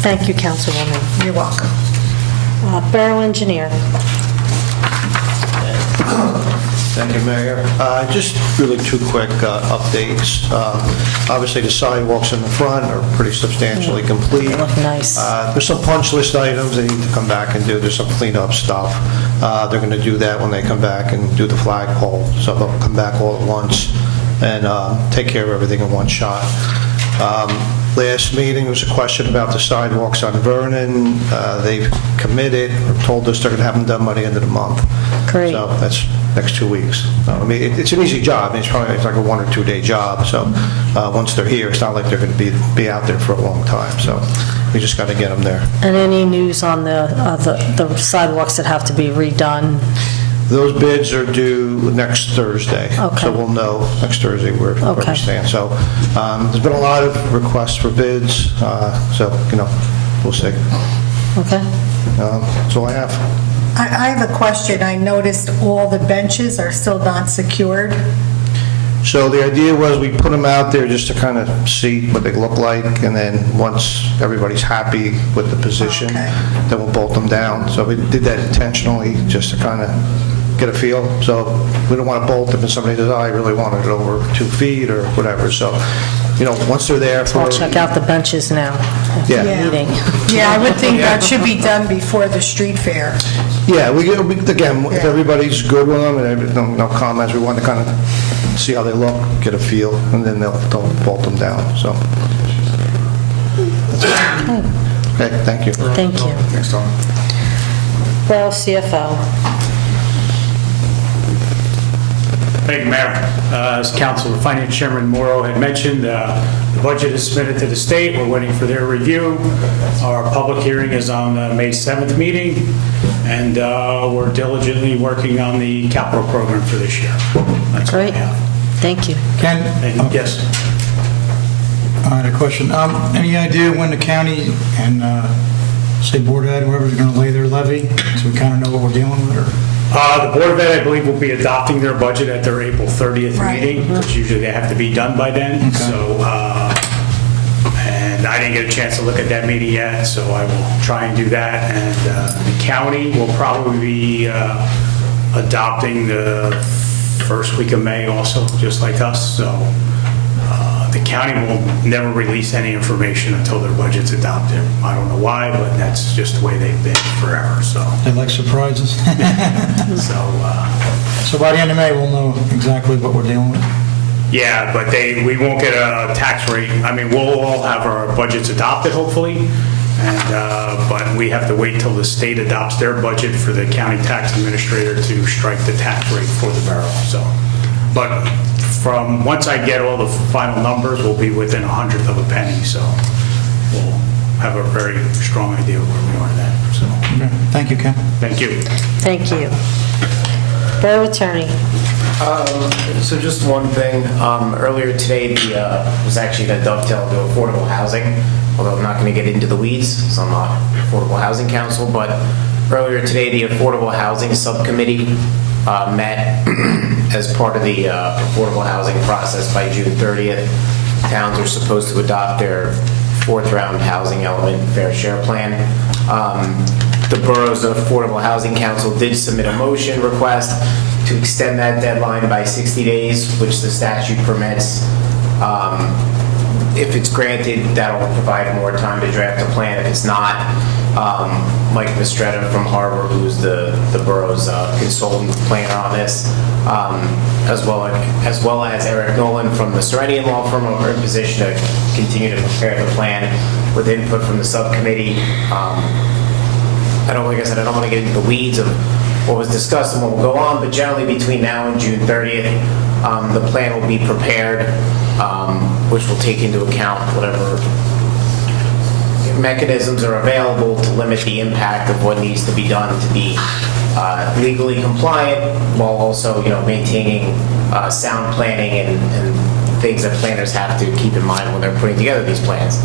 Thank you, Councilwoman. You're welcome. Borough Engineer. Thank you, Mayor. Just really 2 quick updates. Obviously, the sidewalks in the front are pretty substantially complete. They look nice. There's some punch list items they need to come back and do. There's some cleanup stuff. They're going to do that when they come back and do the flagpole. So they'll come back all at once and take care of everything in one shot. Last meeting, there was a question about the sidewalks on Vernon. They've committed or told us they're going to have them done by the end of the month. Great. So that's next 2 weeks. I mean, it's an easy job. It's probably like a 1 or 2 day job. So once they're here, it's not like they're going to be out there for a long time. So we just got to get them there. And any news on the sidewalks that have to be redone? Those bids are due next Thursday. Okay. So we'll know next Thursday where Okay. we stand. So there's been a lot of requests for bids, so, we'll see. Okay. That's all I have. I have a question. I noticed all the benches are still not secured. So the idea was we put them out there just to kind of see what they look like, and then once everybody's happy with the position, Okay. then we'll bolt them down. So we did that intentionally, just to kind of get a feel. So we don't want to bolt them and somebody says, oh, I really wanted it over 2 feet or whatever. So, once they're there for... I'll check out the benches now after Yeah. the meeting. Yeah, I would think that should be done before the street fair. Yeah, again, if Yeah. everybody's good with them and no comments, we want to kind of see how they look, get a feel, and then they'll bolt them down, so. Okay, thank you. Thank you. Thanks, Tom. Borough CFO. Thank you, Mayor. As Council Finance Chairman Morrow had mentioned, the budget is submitted to the state. We're waiting for their review. Our public hearing is on the May 7th meeting, and we're diligently working on the capital program for this year. That's all I Great. have. Thank you. Ken? And yes, I had a question. Any idea when the county and, say, Board of Ed, whoever's going to lay their levy, so we kind of know what we're dealing with, or? the Board of Ed, I believe, will be adopting their budget at their April 30th Right. meeting, which usually they have to be done by then. So, and I didn't get a chance to look at that meeting yet, so I will try and do that. And the county will probably be adopting the first week of May also, just like us. So the county will never release any information until their budget's adopted. I don't know why, but that's just the way they've been forever, so. They like surprises. So by the end of May, we'll know exactly what we're dealing with. Yeah, but we won't get a tax rate. I mean, we'll all have our budgets adopted, hopefully, but we have to wait till the state adopts their budget for the county tax administrator to strike the tax rate for the borough, so. But once I get all the final numbers, we'll be within 1/100th of a penny, so we'll have a very strong idea where we are then, so. Okay. Thank you, Ken. Thank you. Thank you. Borough Attorney. So just one thing, earlier today, was actually going to dovetail into affordable housing, although I'm not going to get into the weeds, so I'm not Affordable Housing Council, but earlier today, the Affordable Housing Subcommittee met as part of the affordable housing process by June 30th. Towns are supposed to adopt their 4th round housing element fair share plan. The borough's Affordable Housing Council did submit a motion request to extend that deadline by 60 days, which the statute permits. If it's granted, that'll provide more time to draft a plan. If it's not, Mike Mistretta from Harbor, who's the borough's consultant planner on this, as well as Eric Nolan from the Serenian Law Firm, are in position to continue to prepare the plan with input from the subcommittee. Like I said, I don't want to get into the weeds of what was discussed and what will go on, but generally between now and June 30th, the plan will be prepared, which will take into account whatever mechanisms are available to limit the impact of what needs to be done to be legally compliant, while also, maintaining sound planning and things that planners have to keep in mind when they're putting together these plans.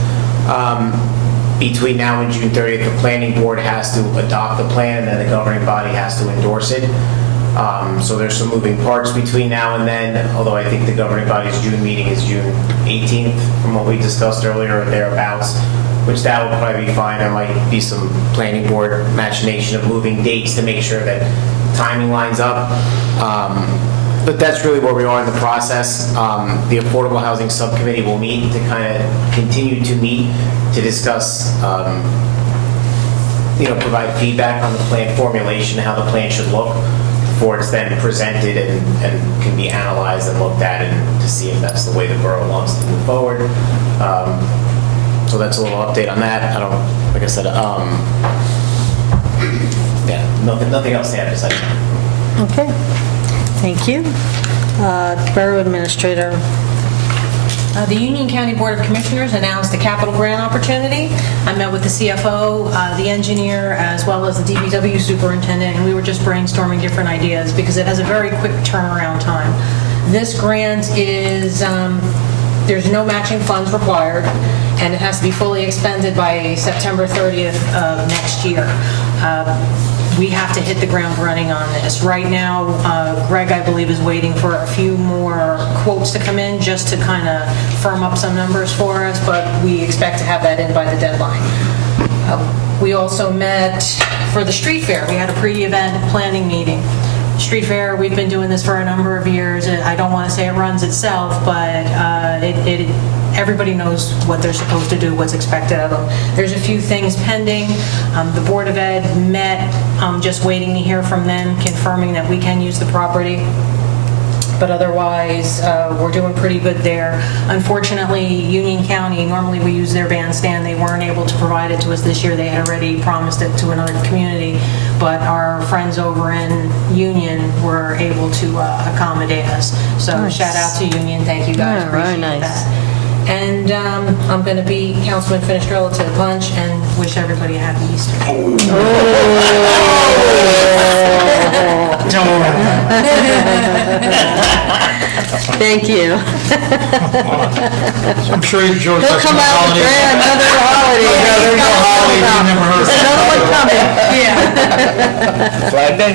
Between now and June 30th, the planning board has to adopt the plan, and then the governing body has to endorse it. So there's some moving parts between now and then, although I think the governing body's June meeting is June 18th, from what we discussed earlier, or thereabouts, which that will probably be fine. There might be some planning board machination of moving dates to make sure that timing lines up. But that's really where we are in the process. The Affordable Housing Subcommittee will meet to kind of continue to meet to discuss, provide feedback on the plan formulation, how the plan should look, before it's then presented and can be analyzed and looked at and to see if that's the way the borough wants to move forward. So that's a little update on that. Like I said, nothing else to add besides that. Okay. Thank you. Borough Administrator. The Union County Board of Commissioners announced a capital grant opportunity. I met with the CFO, the engineer, as well as the DPW superintendent, and we were just brainstorming different ideas because it has a very quick turnaround time. This grant is, there's no matching funds required, and it has to be fully expended by September 30th of next year. We have to hit the ground running on this. Right now, Greg, I believe, is waiting for a few more quotes to come in just to kind of firm up some numbers for us, but we expect to have that in by the deadline. We also met for the street fair. We had a pre-event planning meeting. Street fair, we've been doing this for a number of years. I don't want to say it runs itself, but everybody knows what they're supposed to do, what's expected of them. There's a few things pending. The Board of Ed met, just waiting to hear from them, confirming that we can use the property. But otherwise, we're doing pretty good there. Unfortunately, Union County, normally we use their bandstand. They weren't able to provide it to us this year. They had already promised it to another community, but our friends over in Union were able to accommodate us. So Nice. Shout out to Union. Thank you guys. Yeah, very Appreciate nice. that. And I'm going to beat Councilman Finestrella to the punch and wish everybody a happy Easter. Thank you. I'm sure you enjoyed He'll come out with another holiday. Yeah, there's no holiday you never heard of. There's another one coming. Yeah. Flag Day?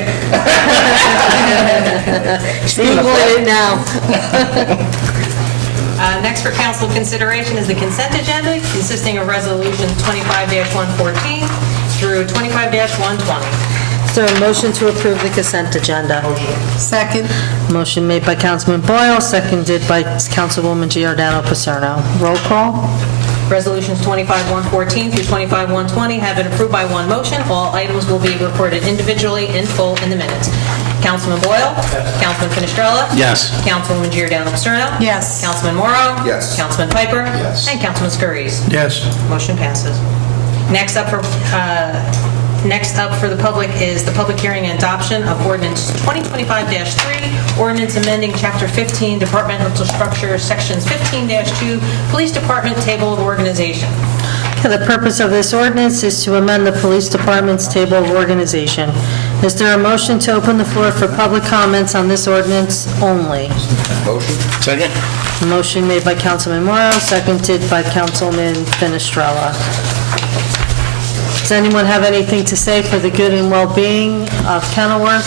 Googling it now. Next for council consideration is the consent agenda consisting of resolutions 25-114 through 25-120. Is there a motion to approve the consent agenda? Second. Motion made by Councilman Boyle, seconded by Councilwoman Giordano Paserno. Roll call? Resolutions 25-114 through 25-120 have been approved by one motion. All items will be reported individually in full in the minutes. Councilman Boyle? Yes. Councilman Finestrella? Yes. Councilwoman Giordano Paserno? Yes. Councilman Morrow? Yes. Councilman Piper? Yes. And Councilman Scurries. Yes. Motion passes. Next up for the public is the public hearing and adoption of ordinance 2025-3, ordinance amending Chapter 15, Departmental Structures, Sections 15-2, Police Department Table of Organization. Okay, the purpose of this ordinance is to amend the police department's table of organization. Is there a motion to open the floor for public comments on this ordinance only? Motion? Second? Motion made by Councilman Morrow, seconded by Councilman Finestrella. Does anyone have anything to say for the good and well-being of Kenilworth?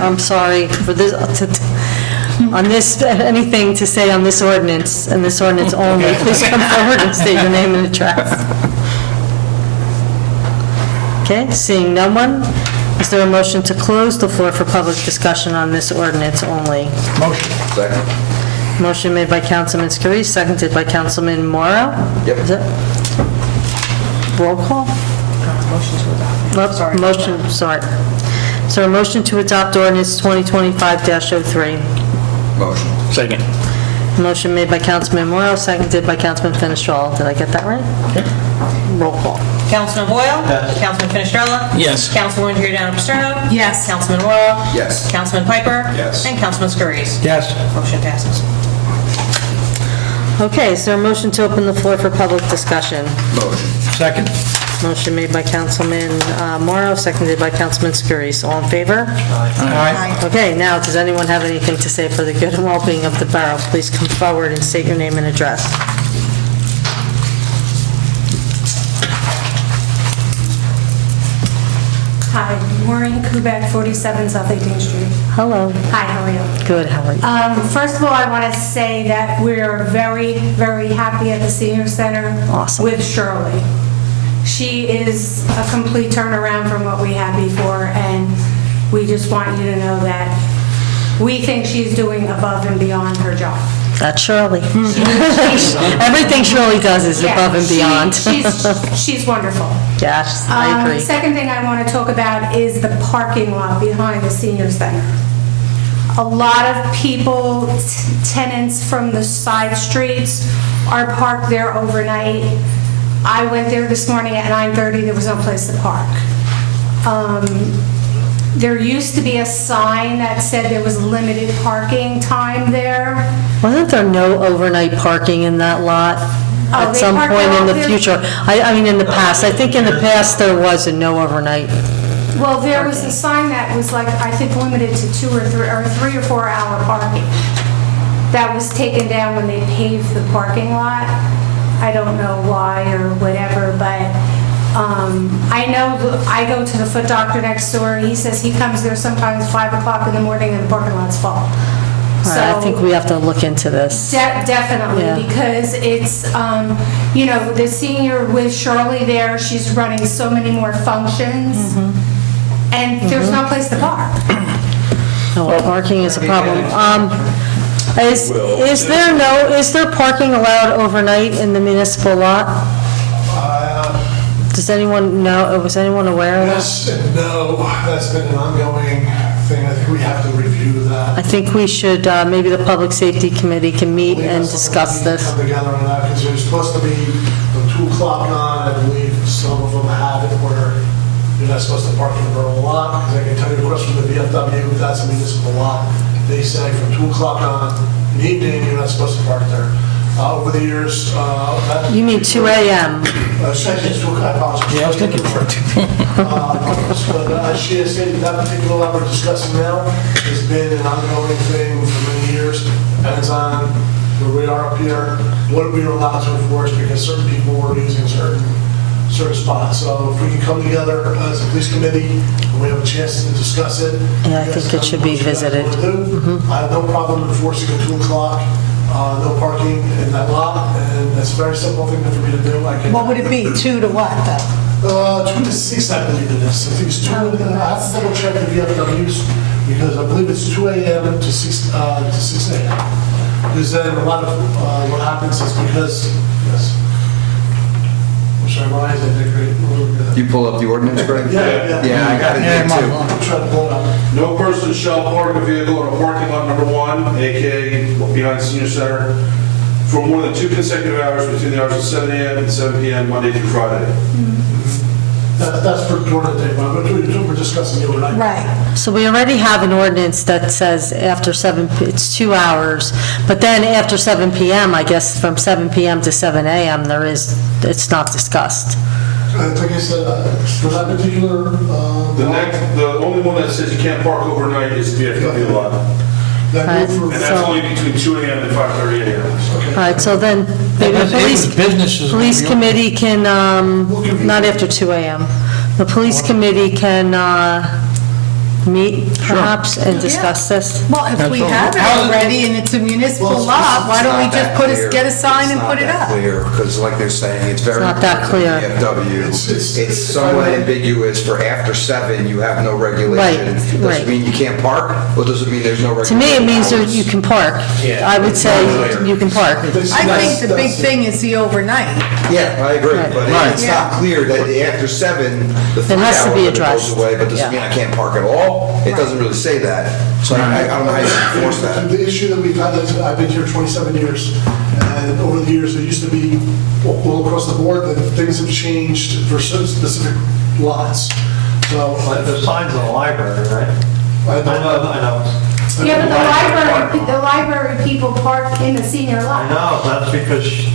I'm sorry, for this, on this, anything to say on this ordinance, and this ordinance only, please come forward and state your name and address. Okay, seeing no one, is there a motion to close the floor for public discussion on this ordinance only? Motion. Second. Motion made by Councilman Scurry, seconded by Councilman Morrow. Yep. Is it? Roll call? Motion to adopt. Sorry. Motion, sorry. Is there a motion to adopt ordinance 2025-03? Motion. Second. Motion made by Councilman Morrow, seconded by Councilman Finestrella. Did I get that right? Roll call. Councilman Boyle? Yes. Councilman Finestrella? Yes. Councilwoman Giordano Paserno? Yes. Councilman Morrow? Yes. Councilman Piper? Yes. And Councilman Scurries. Yes. Motion passes. Okay, is there a motion to open the floor for public discussion? Motion. Second. Motion made by Councilman Morrow, seconded by Councilman Scurries. All in favor? Aye. Okay, now, does anyone have anything to say for the good and well-being of the borough? Please come forward and state your name and address. Hi, Maureen Kubek, 47 South 18th Street. Hello. Hi, how are you? Good, how are you? First of all, I want to say that we're very, very happy at the Senior Center Awesome. with Shirley. She is a complete turnaround from what we had before, and we just want you to know that we think she's doing above and beyond her job. That's Shirley. Everything Shirley does is Yeah, above and beyond. She's wonderful. Yes, I agree. Second thing I want to talk about is the parking lot behind the Senior Center. A lot of people, tenants from the side streets are parked there overnight. I went there this morning at 9:30, there was no place to park. There used to be a sign that said there was limited parking time there. Wasn't there no overnight parking in that lot at they some park point in out the there? future? I mean, in the past. I think in the past there was a no overnight. Well, there was a sign that was like, I think, limited to 2 or 3 or 3 or 4 hour parking. That was taken down when they paved the parking lot. I don't know why or whatever, but I know, I go to the foot doctor next door, he says he comes there sometimes 5 o'clock in the morning and the parking lot's full. All right, I think we have to look into this. Yeah. Definitely, because it's, you know, the senior with Shirley there, she's running so many more functions, and there's no place to park. No, parking is a problem. Is there parking allowed overnight in the municipal lot? Does anyone know, was anyone aware of that? Yes and no, that's been an ongoing thing. I think we have to review that. I think we should, maybe the Public Safety Committee can meet and discuss this. Come together on that, because there's supposed to be from 2 o'clock on, I believe some of them have it where you're not supposed to park in the borough lot, because I can tell you, of course, from the VFW, if that's a municipal lot, they say from 2 o'clock on in the evening, you're not supposed to park there. Over the years, You mean 2 a.m.? Sections to, I apologize. Yeah, I was thinking for it. But she has stated that particular lot we're discussing now has been an ongoing thing for many years. Depends on where we are up here, what we are allowed to enforce, because certain people were using certain spots. So if we can come together as a police committee and we have a chance to discuss it. Yeah, I think it should be visited. I have no problem enforcing at 2 o'clock. No parking in that lot, and it's a very simple thing for me to do. What would it be, 2 to what, though? 2 to 6, I believe it is. I think it's 2, I have to double check the VFWs, because I believe it's 2 a.m. to 6 a.m. Because then a lot of what happens is because, yes. Sorry, my eyes ain't that great. You pull up the ordinance, Greg? Yeah. Yeah, I got it here too. I'm trying to pull it up. No person shall park a vehicle in a parking lot number 1, AKA behind the senior center, for more than 2 consecutive hours between the hours of 7 a.m. and 7 p.m. Monday through Friday. That's for during the day, but we're discussing the overnight. Right. So we already have an ordinance that says after 7, it's 2 hours, but then after 7 p.m., I guess from 7 p.m. to 7 a.m., it's not discussed. Like I said, for that particular... The only one that says you can't park overnight is the VFW lot. That And that's only between 2 a.m. and 5:30 a.m. All right, so then maybe the police committee can, not after 2 a.m. The police committee can meet perhaps and discuss this. Well, if we have it already and it's a municipal lot, why don't we just get a sign and put it up? It's not that clear, because like they're saying, it's very... not that clear. VFW, it's somewhat ambiguous for after 7, you have no regulation. Right. Does it mean you can't park, or does it mean there's no regulation? To me, it means that you can park. I would say you can park. I think the big thing is the overnight. Yeah, I agree, but Right. it's not clear that after 7, the 3 has to hour be limit goes addressed. away, but does Yeah. it mean I can't park at all? It doesn't really say that, so I don't know how you enforce that. The issue that we've had, is I've been here 27 years, and over the years, there used to be, all across the board, that things have changed for certain specific lots. So, The signs in the library, right? I know. Yeah, but the library people park in the senior lot. No, that's because...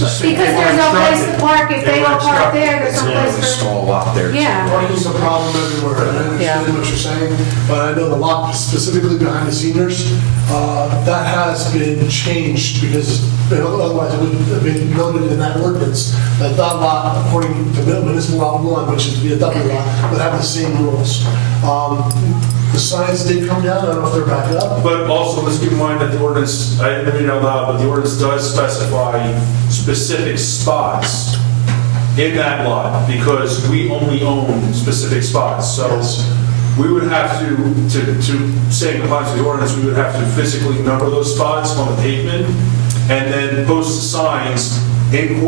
Because there's no place to park, if they don't park there, there's no There's a place for... small lot there. Yeah. Parking's a problem everywhere, and I understand what you're saying, but I know the lot specifically behind the seniors, that has been changed, because otherwise it would have been noted in that ordinance, that lot, according to municipal lot 1, which is the VFW lot, would have the same rules. The signs did come down, I don't know if they're back up. But also, let's keep in mind that the ordinance, I didn't read it out loud, but the ordinance does specify specific spots in that lot, because we only own specific spots. So we would have to say in compliance with the ordinance, we would have to physically number those spots on the pavement, and then post the signs in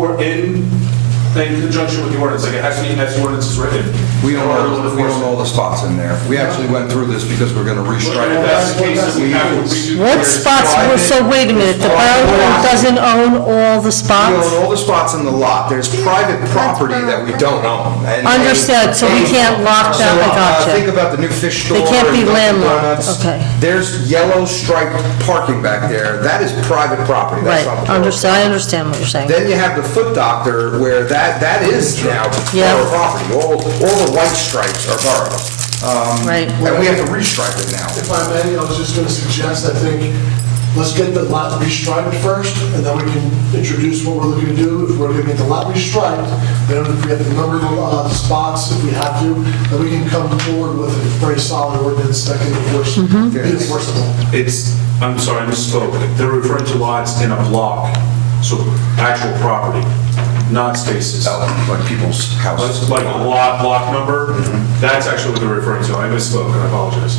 in conjunction with the ordinance, like as the ordinance is written. We don't know all the spots in there. We actually went through this because we're going to restrike If it. that's the case, then we have to redo. What spots, so wait a minute, the borough doesn't own all the We spots? own all the spots in the lot. There's private property that we don't own. And- Understood, so we can't lock that, I So, gotcha. think about the new fish store. They can't be and Dunkin' landlocked, Donuts. okay. There's yellow striped parking back there. That is private property. That's Right, not the borough. understand, I understand what you're saying. Then you have the Foot Doctor, where that is now Yeah. borough property. All the white stripes are borough. Right. And we have to restripe it now. If I may, I was just going to suggest, I think, let's get the lot restriped first, and then we can introduce what we're looking to do. If we're going to get the lot restriped, then if we have the number of spots, if we have to, then we can come forward with a very solid ordinance that can be enforceable. I'm sorry, I misspoke. They're referring to lots in a block, so actual property, not spaces. Like people's houses. Like a block number, that's actually what they're referring to. I misspoke, I apologize.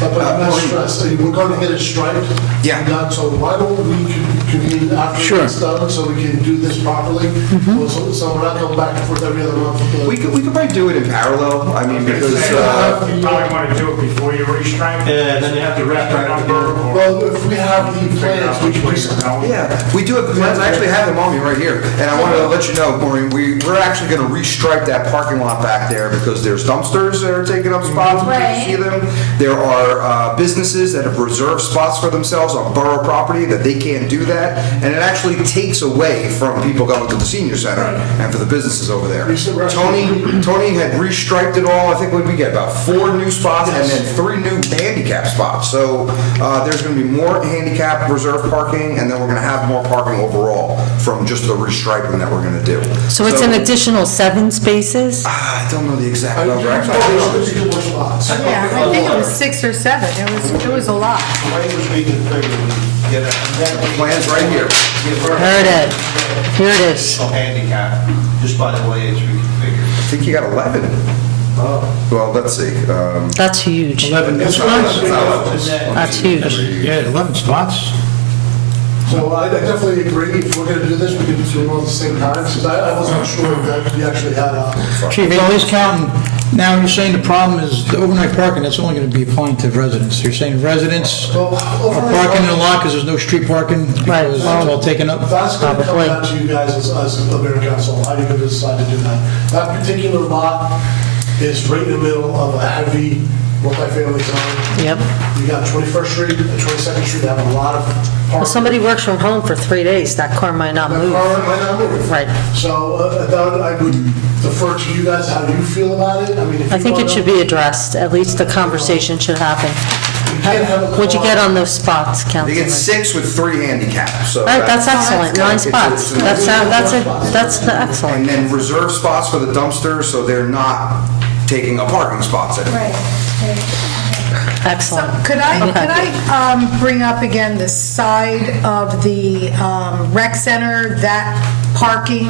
But I'm not stressed, we're going to get it striped. Yeah. And done, so why don't we convene after it's done, so we can do this properly? So we're not going back and forth every other month. We could probably do it in parallel. I mean, because, You probably want to do it before you restripe. Yeah, and then you have to restripe again. Well, if we have the plans, we can do something. yeah, we do have the plans. I actually have them on me right here. And I wanted to let you know, Maureen, we're actually going to restripe that parking lot back there because there's dumpsters that are taking up spots. You can see them. There are businesses that have reserved spots for themselves on borough property that they can't do that. And it actually takes away from people going to the senior center and for the businesses over there. Tony had restriped it all. I think what we get, about 4 new spots and then 3 new handicap spots. So there's going to be more handicap reserve parking, and then we're going to have more parking overall from just the restriping that we're going to do. So it's an additional 7 spaces? I don't know the exact number. There's a good more spots. Yeah, I think it was 6 or 7. It was a lot. Plans right here. Here it is. Here it is. Handicap, just by the way it's reconfigured. I think you got 11. Well, let's see. That's huge. 11 spots? That's huge. Yeah, 11 spots. So I definitely agree, if we're gonna do this, we can do them all at the same time, because I wasn't sure that we actually had a... Chief, always counting, now you're saying the problem is the overnight parking, that's only going to be applying to residents. You're saying residents are parking in a lot because there's no street parking because it's all taken up? That's gonna come down to you guys as a mayor and council, how you're gonna decide to do that. That particular lot is right in the middle of a heavy multifamily zone. Yep. You got 21st Street and 22nd Street, have a lot of Well, parking. somebody works from home for 3 days, that car might not That move. car might not move. Right. So I would defer to you guys, how you feel about it. I mean, if I you think it wanna- should be addressed, at least the conversation should happen. can't have a What'd you car- get on those spots, They Councilman? get 6 with 3 handicaps. So All right, that's excellent, 9 It's- spots. That's excellent. And then reserve spots for the dumpsters, so they're not taking up parking spots anymore. Excellent. Could I bring up again the side of the rec center, that parking?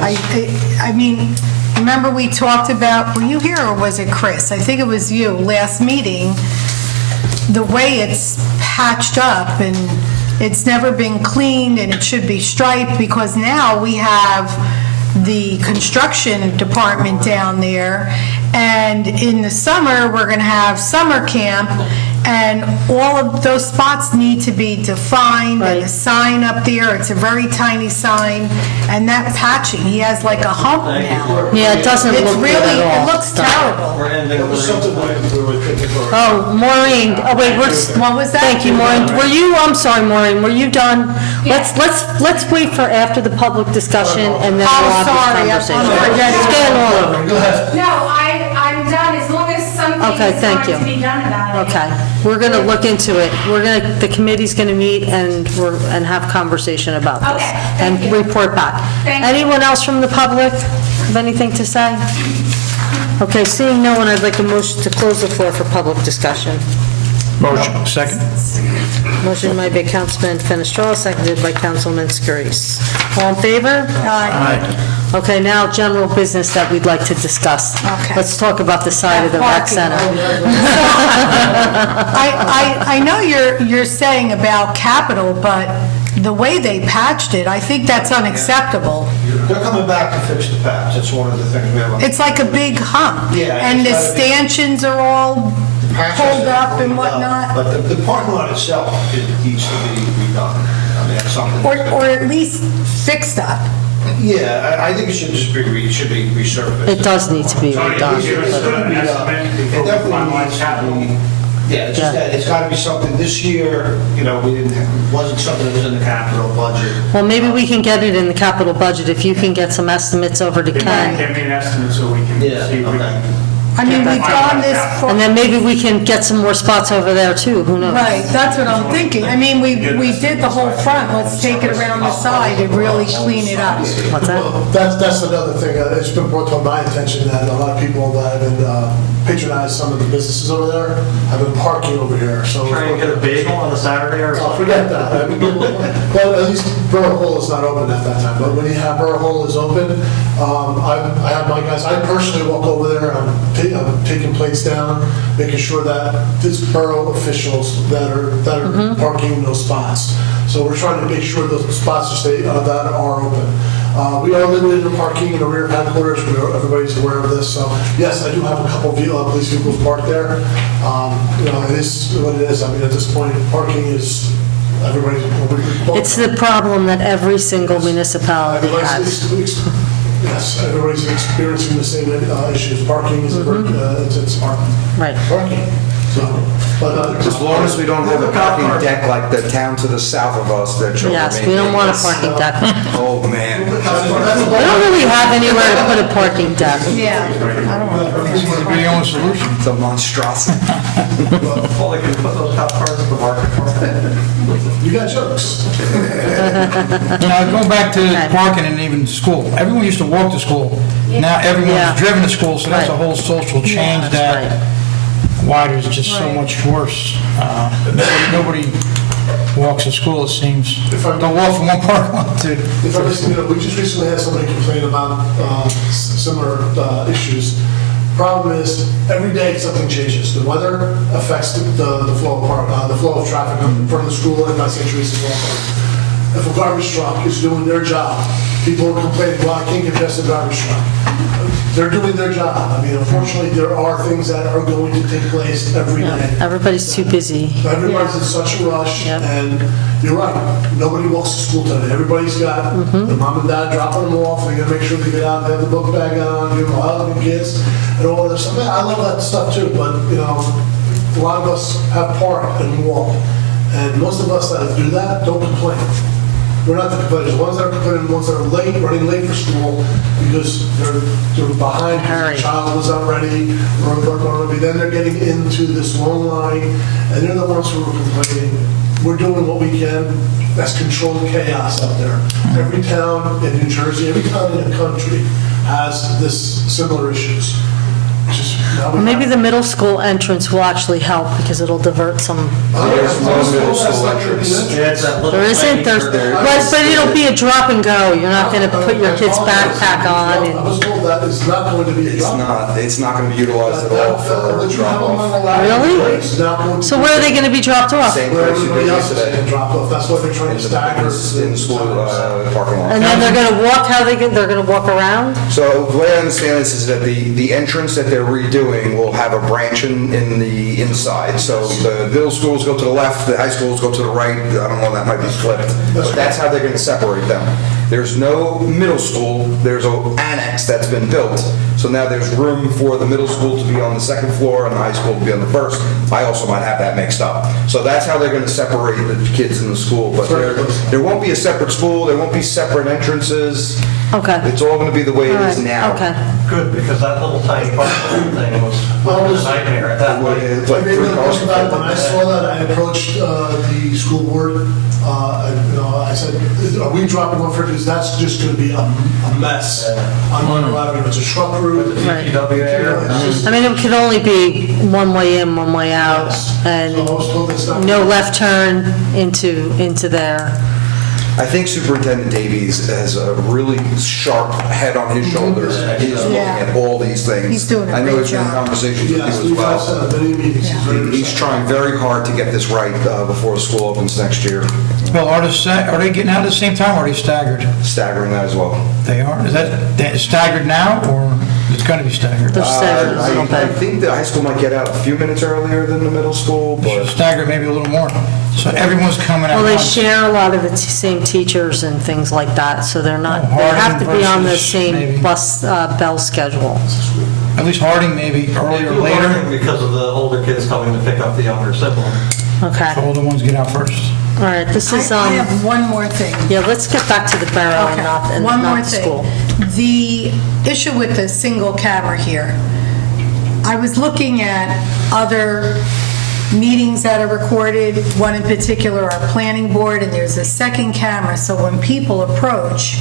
I mean, remember we talked about, were you here or was it Chris? I think it was you, last meeting, the way it's patched up and it's never been cleaned and it should be striped because now we have the construction department down there, and in the summer, we're going to have summer camp, and all of those spots need to be defined, and the sign up there, it's a very tiny sign, and that patching, he has like a hump now. Yeah, it doesn't It's look good really, at all. it looks terrible. We're ending. That was something we were thinking for. Oh, Maureen, oh wait, What was that? thank you, Maureen. Were you, I'm sorry, Maureen, were you done? Let's wait for after the public discussion and then we'll Oh, have sorry, this I'm conversation. forgetting. It's getting all over. No, I'm done, as long as something Okay, is thank going to you. be done about it. Okay, we're gonna look into it. The committee's gonna meet and have conversation about this. Okay, thank And you. report back. Thank you. Anyone else from the public have anything to say? Okay, seeing no one, I'd like a motion to close the floor for public discussion. Motion. Second. Motion made by Councilman Fenestrella, seconded by Councilman Scurries. All in favor? Aye. Okay, now general business that we'd like to discuss. Okay. Let's talk about the side of the rec Parking. center. I know you're saying about capital, but the way they patched it, I think that's unacceptable. They're coming back to fix the paths, that's one of the things we have on. It's like a big hump. Yeah, And the it's gotta be- stanchions are all pulled up and whatnot. But the parking lot itself, it needs to be redone. I mean, that's something. Or at least fixed up. Yeah, I think it should just be, it should be resurfaced. It does need to be Tony, redone. give us an estimate before It we definitely finalize needs to capital. be, yeah, it's just that, it's gotta be something, this year, you know, we didn't, wasn't something that was in the capital budget. Well, maybe we can get it in the capital budget if you can get some estimates over to Give Ken. me an estimate so we can see Yeah, if we okay. can. I mean, we've done this for... And then maybe we can get some more spots over there too, who knows? Right, that's what I'm thinking. I mean, we did the whole front, let's take it around the side and really clean it up. What's that? That's another thing, it's been brought to my attention that a lot of people that have been patronized some of the businesses over there have been parking over here, so. Try and get a bagel on a Saturday or Oh, something. forget that. I mean, well, at least Borough Hall is not open at that time, but when you have Borough Hall is open, I have my guys, I personally walk over there, I'm taking plates down, making sure that it's borough officials that are parking in those spots. So we're trying to make sure those spots that are open. We are limited in parking in the rear headquarters, everybody's aware of this, so yes, I do have a couple of police vehicles parked there. You know, it is what it is, I mean, at this point, parking is, everybody's. It's the problem that every single municipality has. Yes, everybody's experiencing the same issues, parking is, it's Right. parking, so, but. As long as we don't have a parking deck like the town to the south of us that you're Yes, we don't want a parking deck. Oh, man. We don't really have anywhere to put a parking deck. Yeah, I don't want This would be the only solution. It's a monstrosity. Well, they can put those cop cars in the market for. You got jokes. Going back to parking and even school, everyone used to walk to school. Now Yeah. everyone's driven to school, so that's a Right. whole social change That's that right. why there's just so much worse. Nobody walks to school, it seems. Don't walk from one parking lot to... If I listen, we just recently had somebody complain about similar issues. Problem is, every day something changes. The weather affects the flow of traffic in front of the school and by St. Teresa's Walk. If a garbage truck is doing their job, people are complaining, well, I can't get past the garbage truck. They're doing their job. I mean, unfortunately, there are things that are going to take place every day. Everybody's too busy. Everybody's in such a rush, Yep. and you're right, nobody walks to school today. Everybody's got the mom and dad dropping them off, they gotta make sure they get out, they have the book bag on, give them hugging kids, and all that stuff. I love that stuff too, but, you know, a lot of us have parked and walk, and most of us that do that don't complain. We're not the complainers, the ones that are complaining, the ones that are late, running late for school, because they're behind, because the child was not ready, or then they're getting into this long line, and they're the ones who are complaining. We're doing what we can, that's controlled chaos out there. Every town in New Jersey, every town in the country has this similar issues. Just, now we Well, maybe have- the middle school entrance will actually help because it'll divert some. There's no middle school entrance. Yeah, it's that little There isn't, tiny- but it'll be a drop and go. You're not going to put your kid's backpack on I and, was told that is not going to be a drop. It's not going to be utilized at all for drop-off. Really? It's not going to so be- where are they going to be dropped off? Same Where place you everybody did else is yesterday. getting dropped off, that's why they're trying to stagger. In the school parking lot. And then they're going to walk, they're going to walk around? So the way I understand this is that the entrance that they're redoing will have a branch in the inside. So the middle schools go to the left, the high schools go to the right. I don't know, that might be flipped. But that's how they're going to separate them. There's no middle school, there's an annex that's been built. So now there's room for the middle school to be on the second floor and the high school to be on the first. I also might have that mixed up. So that's how they're going to separate the kids in the school. But there won't be a separate school, there won't be separate entrances. Okay. It's all going to be the way All it is right, now. okay. Good, because that little tiny parking thing was a nightmare at that point. It's like Maybe three the cars most can about it, fit. when I saw that, I approached the school board. I said, are we dropping off because that's just going to be a mess. I'm on the route, it's a truck route. Right. It's just- I mean, it could only be one way in, one way out, So I and was told it's not. no left turn into there. I think Superintendent Davies has a really sharp head on his shoulders, and he's looking at all these things. He's doing a I know great there's been job. conversations with you Yes, as we've well. had many meetings. He's trying very hard to get this right before the school opens next year. Well, are they getting out at the same time, or are they staggered? Staggering that as well. They are? Is that staggered now, or it's going to be staggered? They're staggered a little I bit. think the high school might get out a few minutes earlier than the middle school, They should but stagger maybe a little more, so everyone's coming Well, out they once. share a lot of the same teachers and things like that, so they're not, they have to be on the Harding versus maybe- same bus bell schedule. At least Harding maybe earlier or later, Because of the older kids coming to pick up the younger sibling. Okay, so all the ones get out first. all right, this is, I have one more thing. yeah, let's get back to the borough and not, and One more not the thing. school. The issue with the single camera here, I was looking at other meetings that are recorded, one in particular, our planning board, and there's a second camera, so when people approach,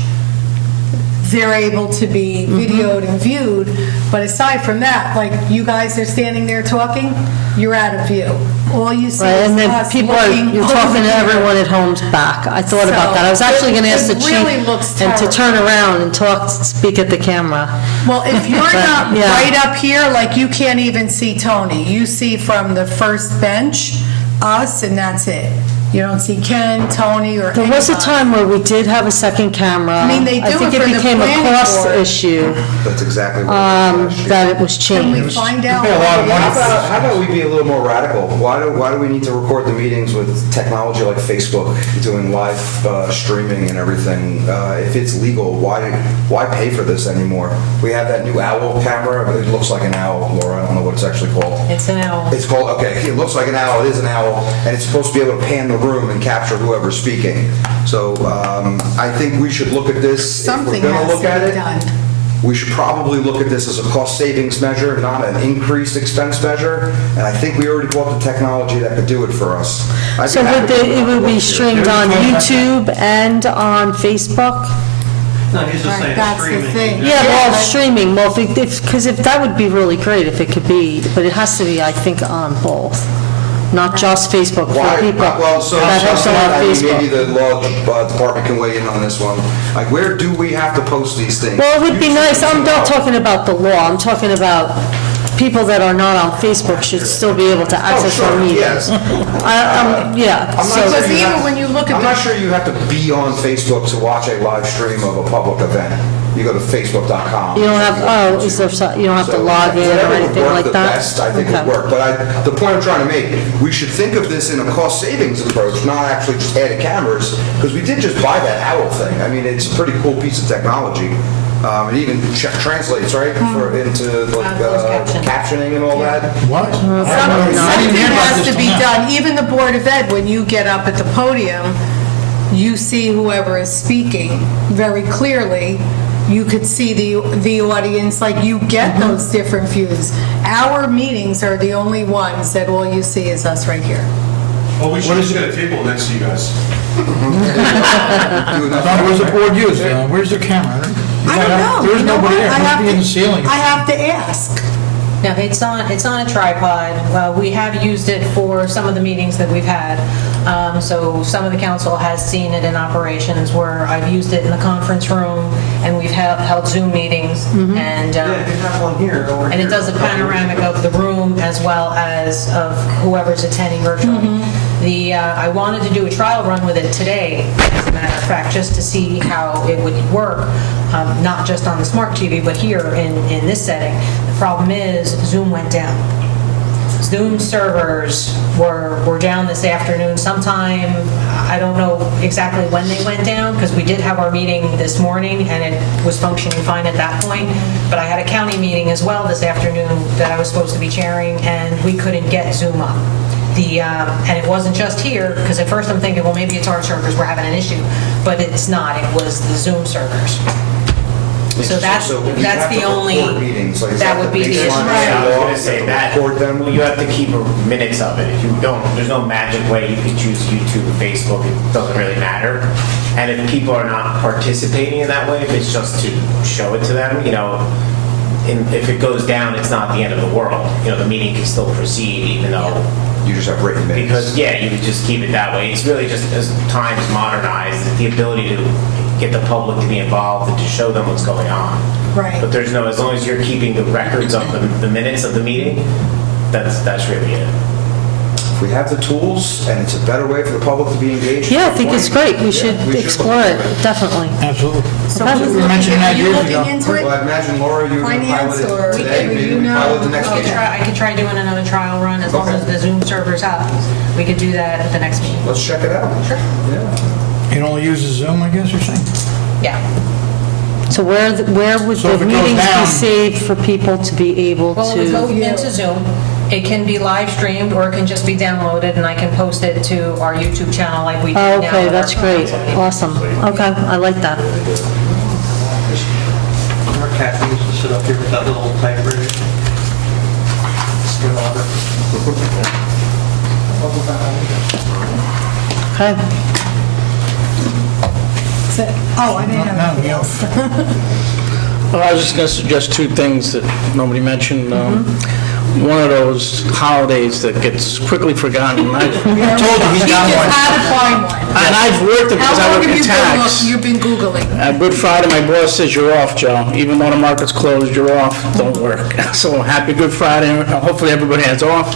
they're able to be videoed and viewed, but aside from that, like, you guys are standing there talking, you're out of view. All you see Right, is and then us people are, looking you're over talking to here. everyone at home's back. I thought about that. I was actually going to ask the It chief really looks and to terrible. turn around and talk, speak at the camera. Well, if you're But, not yeah. right up here, like, you can't even see Tony. You see from the first bench, us, and that's it. You don't see Ken, Tony, or There was a anybody. time where we did have a second camera. I mean, they do I think it it for the became a planning cost board. issue, that's exactly what it was last year. that it was Can we changed. find out? pay a lot of money what it is? How about we be a little more radical? Why do we need to record the meetings with technology like Facebook, doing live streaming and everything? If it's legal, why pay for this anymore? We have that new owl camera. It looks like an owl, Laura. I don't know what it's actually called. It's an owl. It's called, okay, it looks like an owl, it is an owl, and it's supposed to be able to pan the room and capture whoever's speaking. So I think we should look at this, if Something we're gonna has look to at be it. done. We should probably look at this as a cost savings measure, not an increased expense measure. And I think we already bought the technology that could do it for us. I'd So happy would to it would look be here. streamed on YouTube and on Facebook? No, he's just Right, saying that's the streaming. thing. Yeah, well, but- streaming, well, because if, that would be really great if it could be, but it has to be, I think, on both, not just Facebook Why? for people Well, so that have to I on mean, maybe Facebook. the law department can weigh in on this one. Like, where do we have to post these things? Well, it would be nice, I'm not YouTube. talking about the law, I'm talking about people that are not on Facebook should still be able to access our sure, meetings. yes. Yeah, I'm not so, saying Because you even have- when you look at I'm the- not sure you have to be on Facebook to watch a live stream of a public event. You go to facebook.com. you don't have, oh, is there, you don't have to So, log in or whatever would anything work like the that? best, I think would Okay. work. But the point I'm trying to make, we should think of this in a cost savings approach, not actually just adding cameras, because we did just buy that owl thing. I mean, it's a pretty cool piece of technology. It even translates, right, into like Closed caption. captioning and all that. What? I didn't Something hear about has this to till be now. done. Even the Board of Ed, when you get up at the podium, you see whoever is speaking very clearly. You could see the audience, like, you get those different views. Our meetings are the only ones that all you see is us right here. Well, we should just get a table next to you guys. Don, where's the board used? Where's their camera? I don't know. There's You know nobody what? there. I It must have be in the to- ceiling. I have to ask. No, it's on a tripod. We have used it for some of the meetings that we've had. So some of the council has seen it in operations where I've used it in the conference room, and we've held Zoom meetings, and Yeah, you have one here, over and it here. does a panoramic of the room as well as of whoever's attending virtually. I wanted to do a trial run with it today, as a matter of fact, just to see how it would work, not just on the smart TV, but here in this setting. The problem is Zoom went down. Zoom servers were down this afternoon sometime. I don't know exactly when they went down, because we did have our meeting this morning, and it was functioning fine at that point. But I had a county meeting as well this afternoon that I was supposed to be chairing, and we couldn't get Zoom up. And it wasn't just here, because at first I'm thinking, well, maybe it's our servers, we're having an issue. But it's not, it was the Zoom servers. So that's we the have to only, record meetings, like, is that would be the issue. baseline Yeah, I was law gonna say to that, record them? well, you have to keep minutes of it. If you don't, there's no magic way. You can choose YouTube or Facebook, it doesn't really matter. And if people are not participating in that way, if it's just to show it to them, and if it goes down, it's not the end of the world. The meeting can still proceed even though You just have written minutes. Because, yeah, you would just keep it that way. It's really just as times modernized, the ability to get the public to be involved and to show them what's going on. Right. But there's no, as long as you're keeping the records of the minutes of the meeting, that's really it. If we have the tools and it's a better way for the public to be engaged. Yeah, I think it's great. We should look explore it, into definitely. Absolutely. So Okay. who's We were mentioning that years ago. looking into Well, I it? imagine, Laura, you're going to Finance pilot or it today, do maybe you we know? pilot the next I could meeting. I could try doing another trial run as long as the Zoom server's up. We could do that at the next meeting. Let's check it out. Sure. Yeah. You only use Zoom, I guess you're saying? Yeah. So where would So the if it goes meetings be down- saved for people to be able Well, it would go to? into Zoom. It can be live streamed, or it can just be downloaded, and I can post it to our YouTube channel like we do now. Oh, okay, with that's our great. council meeting. Awesome. Okay, I like that. Our Kathy used to sit up here with that little typewriter. Okay. Oh, I didn't have No, anything no. else. Well, I was just going to suggest two things that nobody mentioned. One of those holidays that gets quickly forgotten, and I told you, he's got one. How to find one. I've worked it because I work in tax. You've been Googling? Good Friday, my boss says you're off, Joe. Even though the market's closed, you're off. Don't work. So happy Good Friday. Hopefully everybody has off.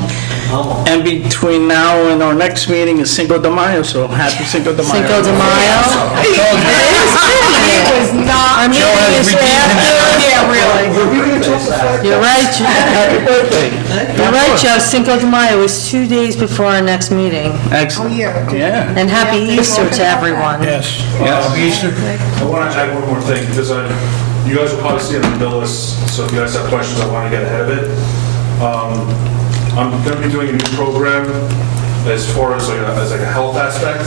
And between now and our next meeting is Cinco de Mayo, so happy Cinco de Mayo. Cinco de Mayo. It was not. Our meeting is after. Yeah, really. You're right. Happy birthday. You're right, Joe. Cinco de Mayo is 2 days before our next meeting. Excellent. Oh, yeah. Yeah. And happy Easter to everyone. Yes. Yes. I want to add one more thing, because you guys will probably see it on the bill list, so if you guys have questions, I want to get ahead of it. I'm going to be doing a new program as far as like a health aspect.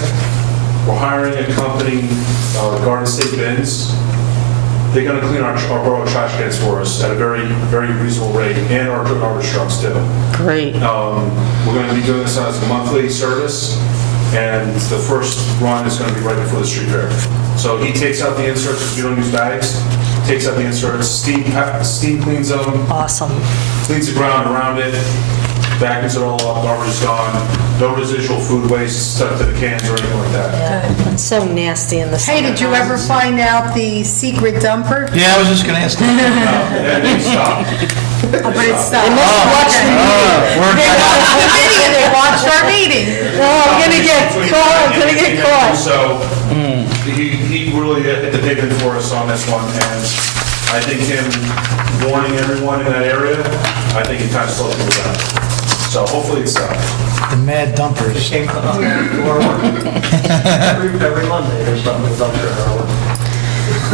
We're hiring a company, Garden State Bins. They're going to clean our borough trash cans for us at a very, very reasonable rate, and our garbage trucks too. Great. We're going to be doing this as a monthly service, and the first run is going to be right before the street fair. So he takes out the inserts, because we don't use bags, takes out the inserts, steam cleans them, Awesome. cleans the ground around it, vacuums it all up, garbage is gone, no residual food waste stuck to the cans or anything like that. It's so nasty in the Hey, summer. did you ever find out the secret dumper? Yeah, I was just going to ask that. And they stop. But it's stopped. They must watch the meeting. They watched the video, they watched our meeting. Oh, I'm gonna get caught, I'm gonna get caught. So, he really hit the pavement for us on this one, and I think him warning everyone in that area, I think it kind of slowed people down. So hopefully it's stopped. The mad dumpers. Came to our work. Every Monday, there's something to dump in our work.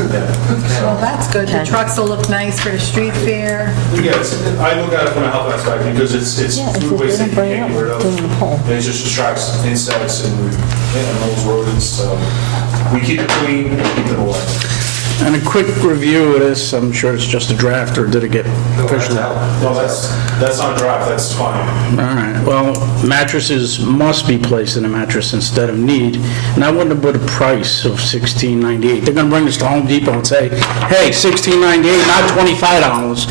Well, that's good. The trucks will look nice for the street fair. Yeah, I look at it from a health aspect because it's Yeah, if food it waste that didn't you bring can't up, get rid of. doing the poll. And it just attracts insects and animals, rodents, so we keep it clean and keep them away. And a quick review of this, I'm sure it's just a draft, or did it get official? No, that's not draft, that's fine. All right, well, mattresses must be placed in a mattress instead of need, and I wouldn't have put a price of $16.98. They're gonna bring this to Home Depot and say, hey, $16.98, not $25.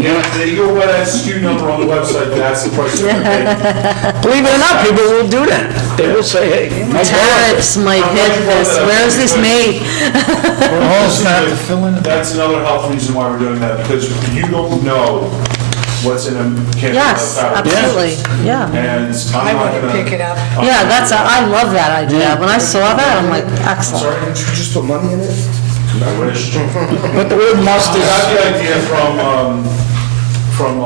Yeah, you go by that SKU number on the website, that's the price you're gonna pay. Believe it or not, people will do that. They will say, hey, no Tariffs might hit this. Where is this made? We're all just going to have to fill in. That's another health reason why we're doing that, because you don't know what's in a can. Yes, absolutely, yeah. And I I'm not wouldn't gonna. pick it up. Yeah, I love that idea. When I saw that, I'm like, I'm excellent. sorry, didn't you just put money in it? I wish. But the word must I is... got the idea from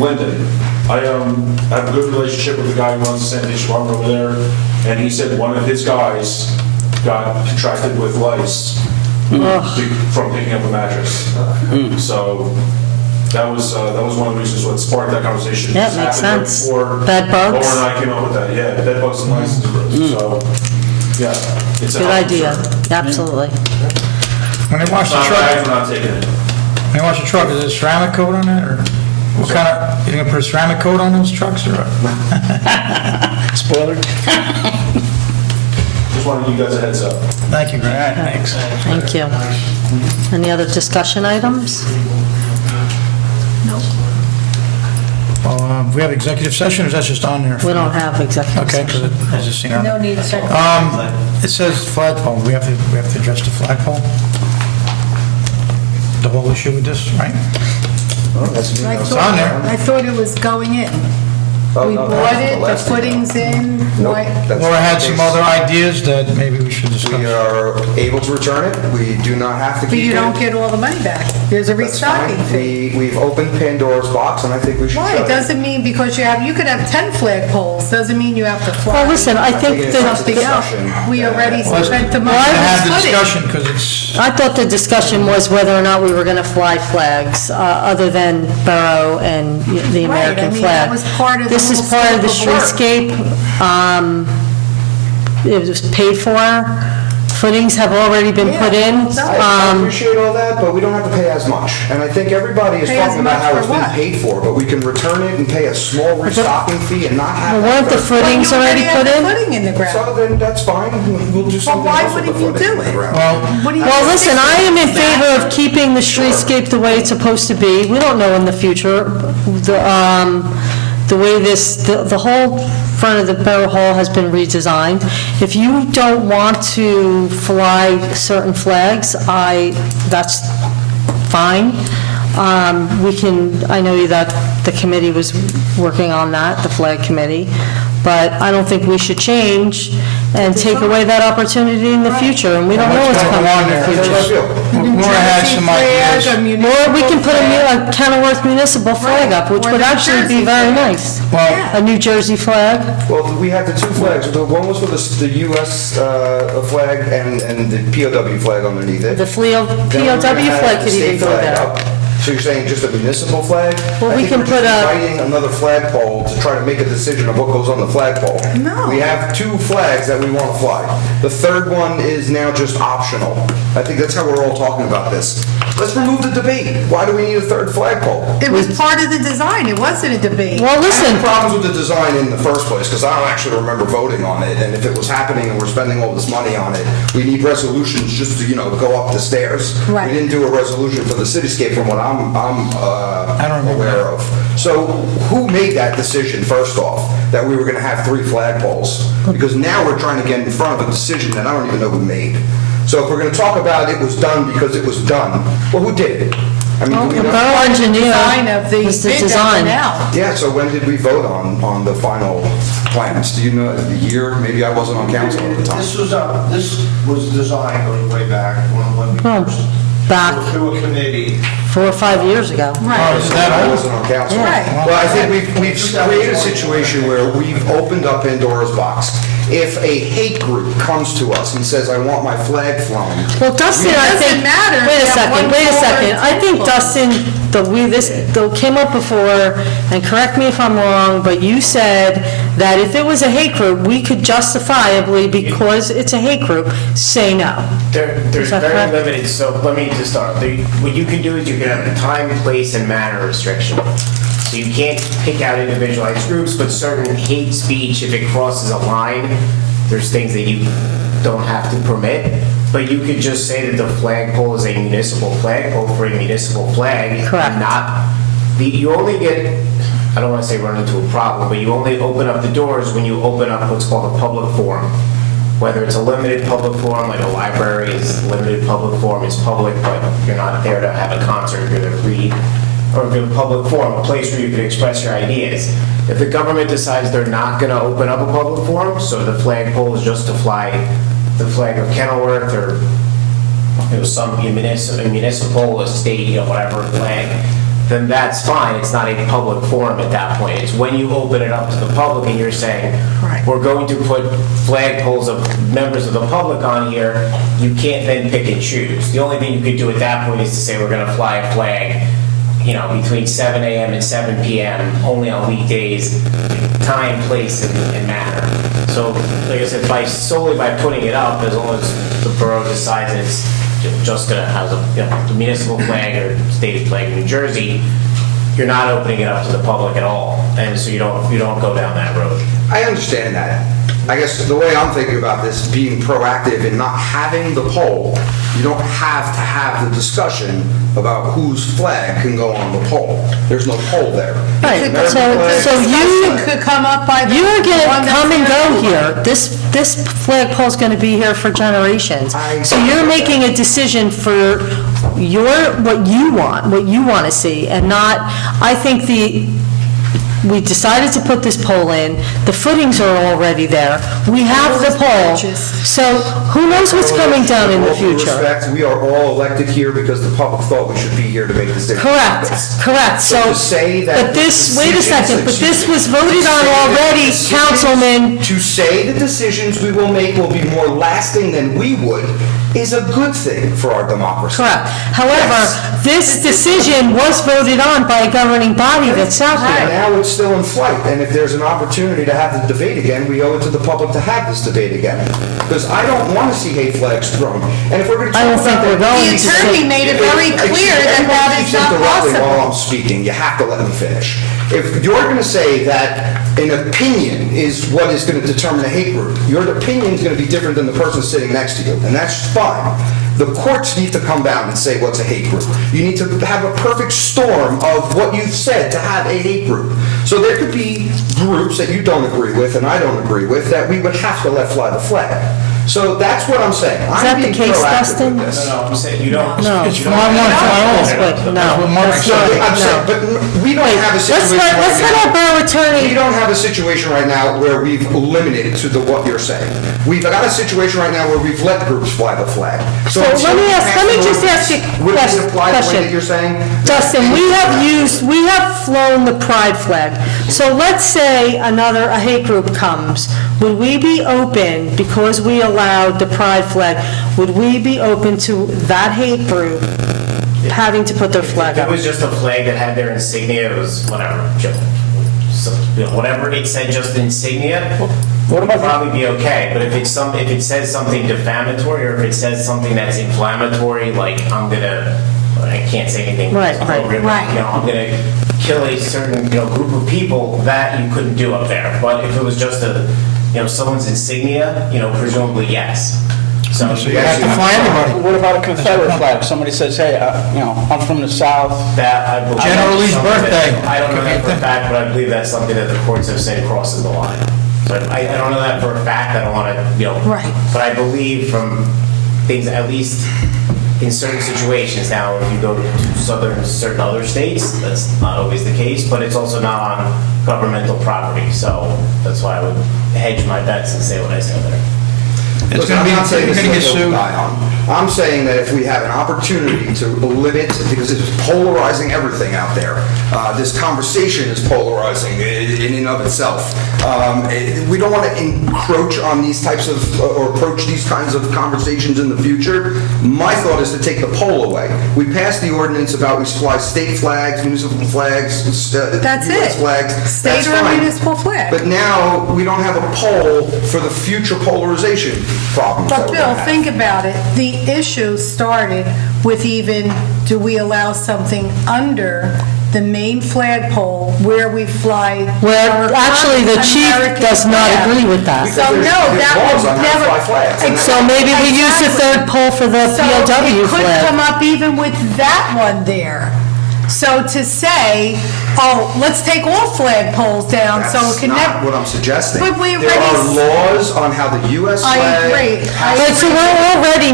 Linden. I have a good relationship with the guy who runs the sanitation department over there, and he said one of his guys got contracted with lice from picking up a mattress. So that was one of the reasons what sparked that conversation. Yeah, This it makes happened right sense. before Bed bugs? Laura and I came up with that, yeah, bed bugs and lice. So, yeah. It's a Good health idea, concern. absolutely. When they wash the Not truck, bags, we're not taking it. when they wash the truck, is it a ceramic coat on it, or what kind of, you gonna put a ceramic coat on those trucks, or what? Spoiler. Just wanted to give you guys a heads up. Thank you, Greg. Thanks. Thank you. Any other discussion items? We have executive session, or is that just on there? We don't have executive Okay, session. because I just seen it. No need to second. It says flagpole, we have to address the flagpole? The whole issue with this, right? That's I It's on there. thought it was going in. Oh, We no, bought that's the it, the last thing. footings in. Nope, Why- that's Laura had not the some case. other ideas that maybe we should discuss. We are able to return it. We do not have to keep But it. you don't get all the money back. There's a That's fine. restocking fee. We've opened Pandora's box, and I think we should Why? shut It doesn't mean because you could have 10 flagpoles, doesn't mean you have to fly. Well, listen, I think it's that, Something else. discussion. We already Well, spent the We money. have to on have the footing. discussion, because it's, I thought the discussion was whether or not we were going to fly flags, other than borough and the Right, I American mean, flag. that was part of the This is whole part of the scope of work. streetscape. It was paid for. Footings have already been put in. I appreciate all that, but we don't have to pay as much. And I think everybody is Pay as talking about much how for it's been what? paid for, but we can return it and pay a small restocking fee and not have. Well, weren't the that footings already had put the in? footing in the ground. So then that's fine. We'll do something why else with the wouldn't you footing do in the it? ground. well, What do you Well, think? listen, I am in favor of keeping the streetscape the way it's supposed to be. We don't know in the future. The way the whole front of the Borough Hall has been redesigned. If you don't want to fly certain flags, that's fine. We can, I know that the committee was working on that, the flag committee, but I don't think we should change and take away that opportunity in the future, and we don't know what's What's coming going on in the there? future. Laura had some ideas. Or we can put a Kenilworth municipal flag up, which Or would the actually be Jersey very flag. nice. Well, A New Jersey flag. Well, we have the two flags. The one was for the U.S. Flag and the POW flag underneath it. The POW Then we're gonna have flag the could even state go flag there. up. So you're saying just a municipal flag? Well, we can put I think we're just inviting another flagpole to try to make a decision of what goes on the flagpole. No. We have two flags that we want to fly. The third one is now just optional. I think that's how we're all talking about this. Let's remove the debate. Why do we need a third flagpole? It was part of the design, it wasn't a debate. Well, I listen, had problems with the design in the first place, because I don't actually remember voting on it, and if it was happening and we're spending all this money on it, we need resolutions just to, go up the stairs. Right. We didn't do a resolution for the cityscape from what I'm don't remember aware of. So who made that decision, first off, that we were gonna have 3 flagpoles? Because now we're trying to get in front of a decision that I don't even know who made. So if we're gonna talk about it was done because it was done, well, who did it? I mean, do we the know? borough engineer Design of the was the bid that design. went out. Yeah, so when did we vote on the final plans? Do you know the year? Maybe I wasn't on council at the time. This was designed going way back when we Oh, first back through a committee. 4 or 5 years ago. oh, is that I all? wasn't on council. Right. Well, I think we've created a situation where we've opened up Pandora's box. If a hate group comes to us and says, I want my flag flown. Well, Dustin, I doesn't think, matter if wait a you have second, one wait a pole or second. I two think poles. Dustin, this came up before, and correct me if I'm wrong, but you said that if it was a hate group, we could justifiably, because it's a hate group, say no. There's Is that very correct? limited, so let me just start. What you can do is you can have a time, place, and manner restriction. So you can't pick out individualized groups, but certain hate speech, if it crosses a line, there's things that you don't have to permit. But you could just say that the flagpole is a municipal flagpole for a municipal flag. Correct. You only get, I don't want to say run into a problem, but you only open up the doors when you open up what's called a public forum. Whether it's a limited public forum, like a library is limited public forum, it's public, but you're not there to have a concert, you're there to read. Or a public forum, a place where you can express your ideas. If the government decides they're not going to open up a public forum, so the flagpole is just to fly the flag of Kenilworth or some municipal, a state, whatever flag, then that's fine. It's not a public forum at that point. It's when you open it up to the public and you're saying, Right. we're going to put flagpoles of members of the public on here, you can't then pick and choose. The only thing you could do at that point is to say we're going to fly a flag between 7 a.m. and 7 p.m., only on weekdays, time, place, and manner. So, like I said, solely by putting it up, as long as the borough decides it's just going to have the municipal flag or state flag in New Jersey, you're not opening it up to the public at all, and so you don't go down that road. I understand that. I guess the way I'm thinking about this, being proactive and not having the pole, you don't have to have the discussion about whose flag can go on the pole. There's no pole there. Right, American so flag- you, Could come up by the... you're going one to that's come and go there. here. This flagpole's going to be here for generations. So you're making a decision for what you want to see, and not, I think we decided to put this pole in, the footings are already there, we have the pole, so who knows what's coming down in the With all due future? respect, we are all elected here because the public thought we should be here to make decisions. Correct, so, to say that but this, the wait a decisions- second, but this was voted to say on that already, the decisions- Councilman. To say the decisions we will make will be more lasting than we would is a good thing for our democracy. Correct. However, this decision was voted on by a governing body that's out And here. now it's still in flight, and if there's an opportunity to have the debate again, we owe it to the public to have this debate again. Because I don't want to see hate flags thrown. And if we're going to I talk don't think about we're that- going The to attorney say- made it very clear that that is not Interrupting possible. while I'm speaking, you have to let me finish. If you're going to say that an opinion is what is going to determine a hate group, your opinion is going to be different than the person sitting next to you, and that's fine. The courts need to come down and say what's a hate group. You need to have a perfect storm of what you've said to have a hate group. So there could be groups that you don't agree with and I don't agree with that we would have to let fly the flag. So that's what I'm saying. Is that the case, Dustin? No, I'm saying, you don't. No. It's fly one, fly all. No, That's what Mark that's said. not it, I'm saying, no. but we don't have a Let's situation let our right now. borough We attorney, don't have a situation right now where we've eliminated to the what you're saying. We've got a situation right now where we've let groups fly the flag. So let until me we ask- pass let me an just ordinance, ask you a would this apply the way question. that you're saying? Dustin, we have flown the pride flag. So let's say a hate group comes. Would we be open, because we allowed the pride flag, would we be open to that hate group having to put their flag If it up? was just a flag that had their insignia, it was whatever, whatever it said, just insignia, would probably be okay. But if it says something defamatory, or if it says something that's inflammatory, like I can't say anything Right. appropriate, I'm gonna kill a certain, group of people, that you couldn't do up there. But if it was just someone's insignia, presumably yes. So You have to fly everybody. What about a Confederate flag? Somebody says, hey, I'm from the South. that, I believe. General Lee's birthday. I don't know that for a fact, but I believe that's something that the courts have said crosses the line. But I don't know that for a fact, I don't want to, Right. But I believe from things, at least in certain situations, now, if you go to certain other states, that's not always the case, but it's also not on governmental property, so that's why I would hedge my bets and say what I said there. It's Listen, going to I'm not be, saying you're this going to is get a hill to sued. die on. I'm saying that if we have an opportunity to limit, because it's polarizing everything out there, this conversation is polarizing in and of itself. We don't want to encroach on these types of, or approach these kinds of conversations in the future. My thought is to take the pole away. We passed the ordinance about we fly state flags, municipal flags, That's US it. flags. State That's or fine. municipal flag. But now, we don't have a pole for the future polarization problems that But we're Bill, gonna have. think about it. The issue started with even, do we allow something under the main flagpole where we fly? Where our actually the chief American does not flag? agree with that. So no, There's that laws would on how to never. fly flags, and So maybe we use the third pole for the So POW it could flag. come up even with that one there. So to say, oh, let's take all flagpoles down, so it That's can not never. what I'm suggesting. But we There are already- laws on how the U.S. I flag... agree. has But to so be- we're already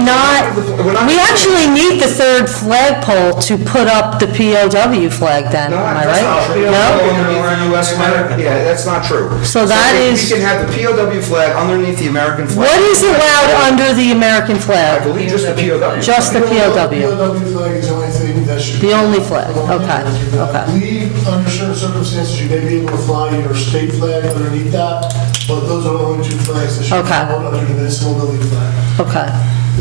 We're not- we actually need the third flagpole to put up the POW flag then, No, am I that's not right? true. No? Underneath the U.S. flag? Yeah, that's not true. So that if is- We can have the POW flag underneath the American flag. What is allowed under the American I flag? believe just the POW. Just the POW. POW flag is the only thing that should. The only flag, okay, I okay. believe under certain circumstances, you may be able to fly your state flag underneath that, but those are the only two flags that should be Okay. flown under the municipal building flag. Okay.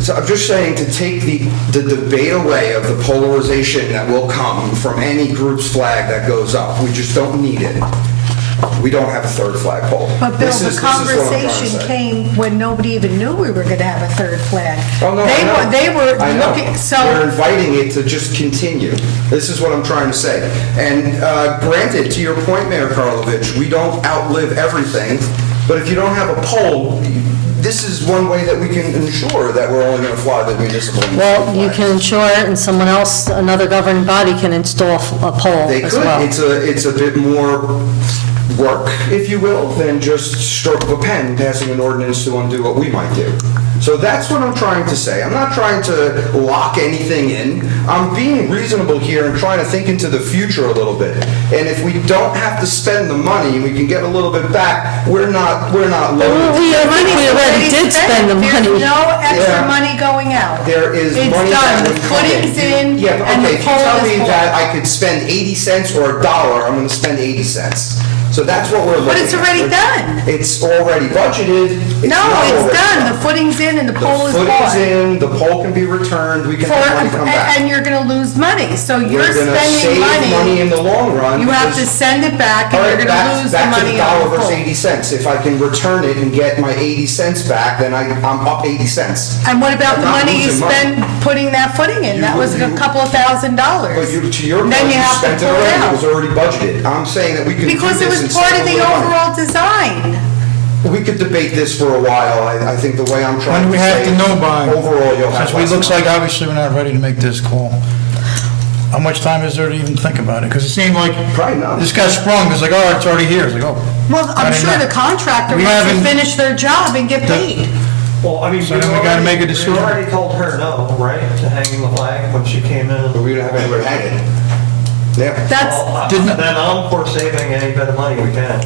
So I'm just saying to take the debate away of the polarization that will come from any group's flag that goes up. We just don't need it. We don't have a third flagpole. But Bill, This the is what I'm trying to conversation say. came when nobody even knew we were going to have a third flag. Oh, no, I know. They were I know. looking, We're so, inviting it to just continue. This is what I'm trying to say. And granted, to your point, Mayor Karlovic, we don't outlive everything. But if you don't have a pole, this is one way that we can ensure that we're only going to fly the municipal. Well, you can ensure it, and someone else, another governing body can install a pole They as could. well. It's a bit more work, if you will, than just stroke of a pen passing an ordinance to undo what we might do. So that's what I'm trying to say. I'm not trying to lock anything in. I'm being reasonable here and trying to think into the future a little bit. And if we don't have to spend the money, we can get a little bit back, we're not loaded. I think we already did spend the money. There's no extra Yeah. money going out. There is money It's that done, the would come in. footing's in, Yeah, but and okay, the if you pole tell is me full. that I could spend 80 cents or $1, I'm gonna spend 80 cents. So that's what we're looking at. But it's already done. It's already budgeted. No, not it's already done, the footing's in and the pole is The bought. foot is in, the pole can be returned, we can have money come back. And you're gonna lose money, so you're We're gonna spending save money in the long run. You have to because- send it back, All and right, you're gonna lose the back to money the on dollar the versus pole. 80 cents. If I can return it and get my 80 cents back, then I'm up 80 cents. And what about I'm the not money you losing spent putting that footing in? That was a couple of $1,000. But to your point, Then you you have to spent it pull it already, it out. was already budgeted. I'm saying that we can do Because it this was and part save of a the little money. overall design. We could debate this for a while. I think the way I'm When trying do to we have say, to know by? overall, you'll have Since we less looks money. like obviously we're not ready to make this call. How much time is there to even think about it? Because it seemed like Probably not. this got sprung, it's like, oh, it's already here. It's like, oh. Well, I'm I sure didn't the know. contractor We wants to haven't- finish their job and get paid. Well, I mean, So then we gotta make a decision. We already told her no, right, to hanging the flag when she came in. But we don't have anywhere to hang it. Yeah. That's, Well, Didn't- then I'm for saving any bit of money we can.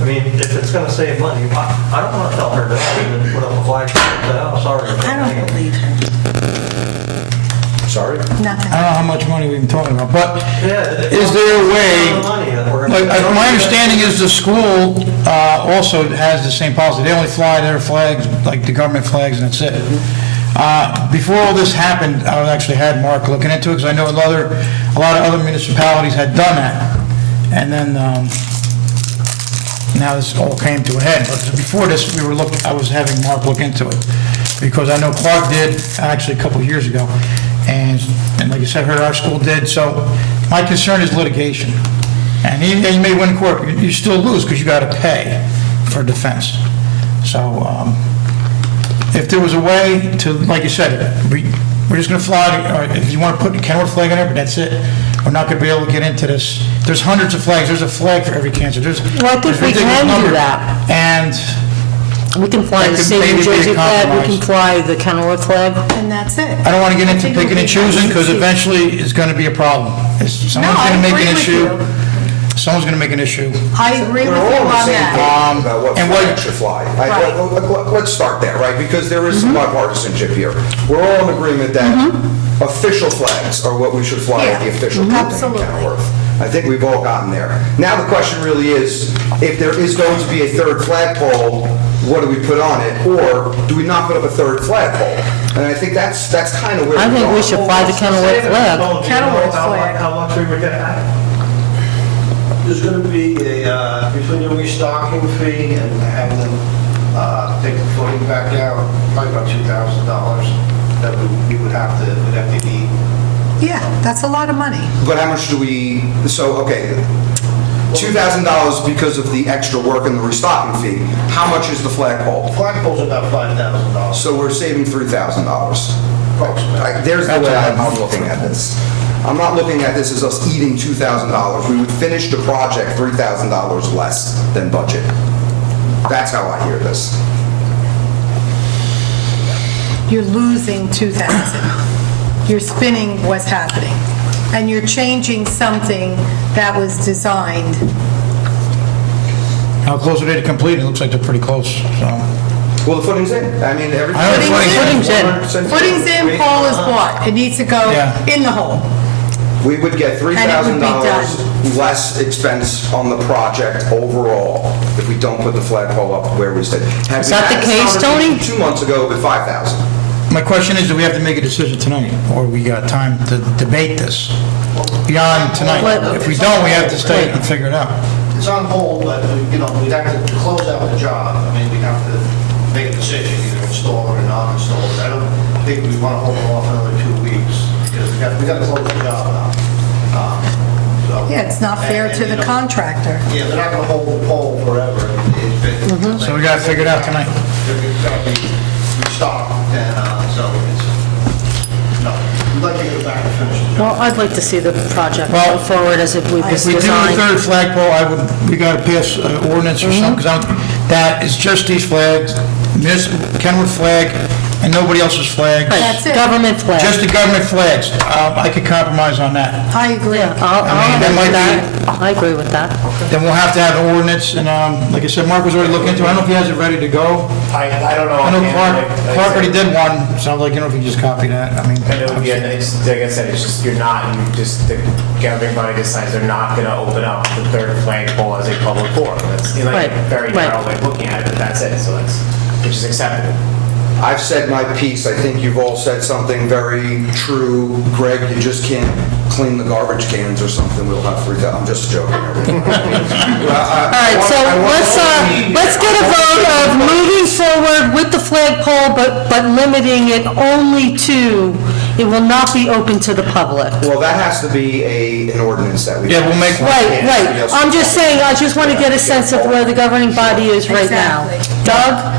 I mean, if it's gonna save money, I don't wanna tell her no and then put up a flag and say, oh, sorry. I don't believe him. Sorry? Nothing. I don't know how much money we've been talking about, but Yeah. is there a It's way? not money that we're Like, gonna- my understanding is the school also has the same policy. They only fly their flags, like the government flags, and that's it. Before all this happened, I actually had Mark looking into it, because I know a lot of other municipalities had done that. And then, now this all came to a head. But before this, I was having Mark look into it, because I know Clark did, actually, a couple of years ago. And like you said, our school did. So my concern is litigation. And you may win court, you still lose because you got to pay for defense. So if there was a way to, like you said, we're just going to fly, or if you want to put the Kenworth flag on there, but that's it. We're not going to be able to get into this. There's hundreds of flags. There's a flag for every cancer. Well, I think there's we ridiculous can do number. that. And We can fly That the could state maybe New be a Jersey flag, we can compromise. fly the Kenilworth flag. And that's it. I don't want to get into think it would picking and be choosing, because nice to see. eventually it's going to be a problem. Someone's I going to make agree an with issue. you. Someone's going to make an issue. I agree with We're you all on the on same that. page about what and flag what- should fly. Right. Let's start there, right? Because there is some bipartisanship here. We're all in agreement that official flags are what we should fly at the Yeah. official building in Absolutely. Kenilworth. I think we've all gotten there. Now the question really is, if there is going to be a third flagpole, what do we put on it? Or do we not put up a third flagpole? And I think that's kind of where I we're think we going. should fly the Kenilworth flag. Kenilworth flag. How much we would get back? There's going to be a, between the restocking fee and having them take the footing back out, probably about $2,000 that we would have to be. Yeah, that's a lot of money. But how much do we, so, okay, $2,000 because of the extra work and the restocking fee. How much is the flagpole? Flagpole's about $5,000. So we're saving $3,000. There's the way I'm looking at this. I'm not looking at this as us eating $2,000. We would finish the project $3,000 less than budget. That's how I hear this. You're losing 2,000. You're spinning what's happening. And you're changing something that was designed. How close are they to complete? It looks like they're pretty close, so. Well, the footing's in. I mean, everything. I know the Footing's in. Footings in, pole is bought. It needs to go Yeah. in the hole. We would get And it would be $3,000 less expense on the project overall if we don't put the flagpole up where we said. Is that the case, Tony? 2 months ago with $5,000. My question is, do we have to make a decision tonight, or we got time to debate this beyond tonight? If we don't, we have to stay and figure it out. It's on hold, but, we'd have to close out the job. I mean, we'd have to make a decision, either install it or not install it. I don't think we want to hold it off another 2 weeks, because we got to close the job out. So Yeah, it's not fair to the contractor. Yeah, they're not gonna hold the pole forever. So we gotta figure it out tonight. It's gotta be restocked, and so it's, no, we'd like to go back and finish the job. Well, I'd like to see the project Well, go forward as it was If we do the designed. third flagpole, we gotta pass an ordinance or something, because that is just these flags, Kenwood flag, and nobody else's flags. Right, That's it. Government flag. Just the government flags. I could compromise on that. I agree. Yeah, I mean, that I'll might agree with that. I agree with that. Then we'll have to have an ordinance, and like I said, Mark was already looking into it. I don't know if he has it ready to go. I don't know. I know offhand, like I Clark said. already did one, so like, if you just copy that, I mean. And it would be, it's, like I said, it's just, you just, the governing body decides they're not gonna open up the third flagpole as a public forum. That's, like, Right, a very right. narrow way of looking at it, but that's it, so that's, which is acceptable. I've said my piece. I think you've all said something very true. Greg, you just can't clean the garbage cans or something. We'll have to, I'm just joking. All All right, so let's get a vote of moving forward with the flagpole, but limiting it only to, it will not be open to the public. Well, that has to be an ordinance that we. Yeah, we'll make one. Right. I'm just saying, I just want to get a sense of where the governing body is right now. Exactly. Doug?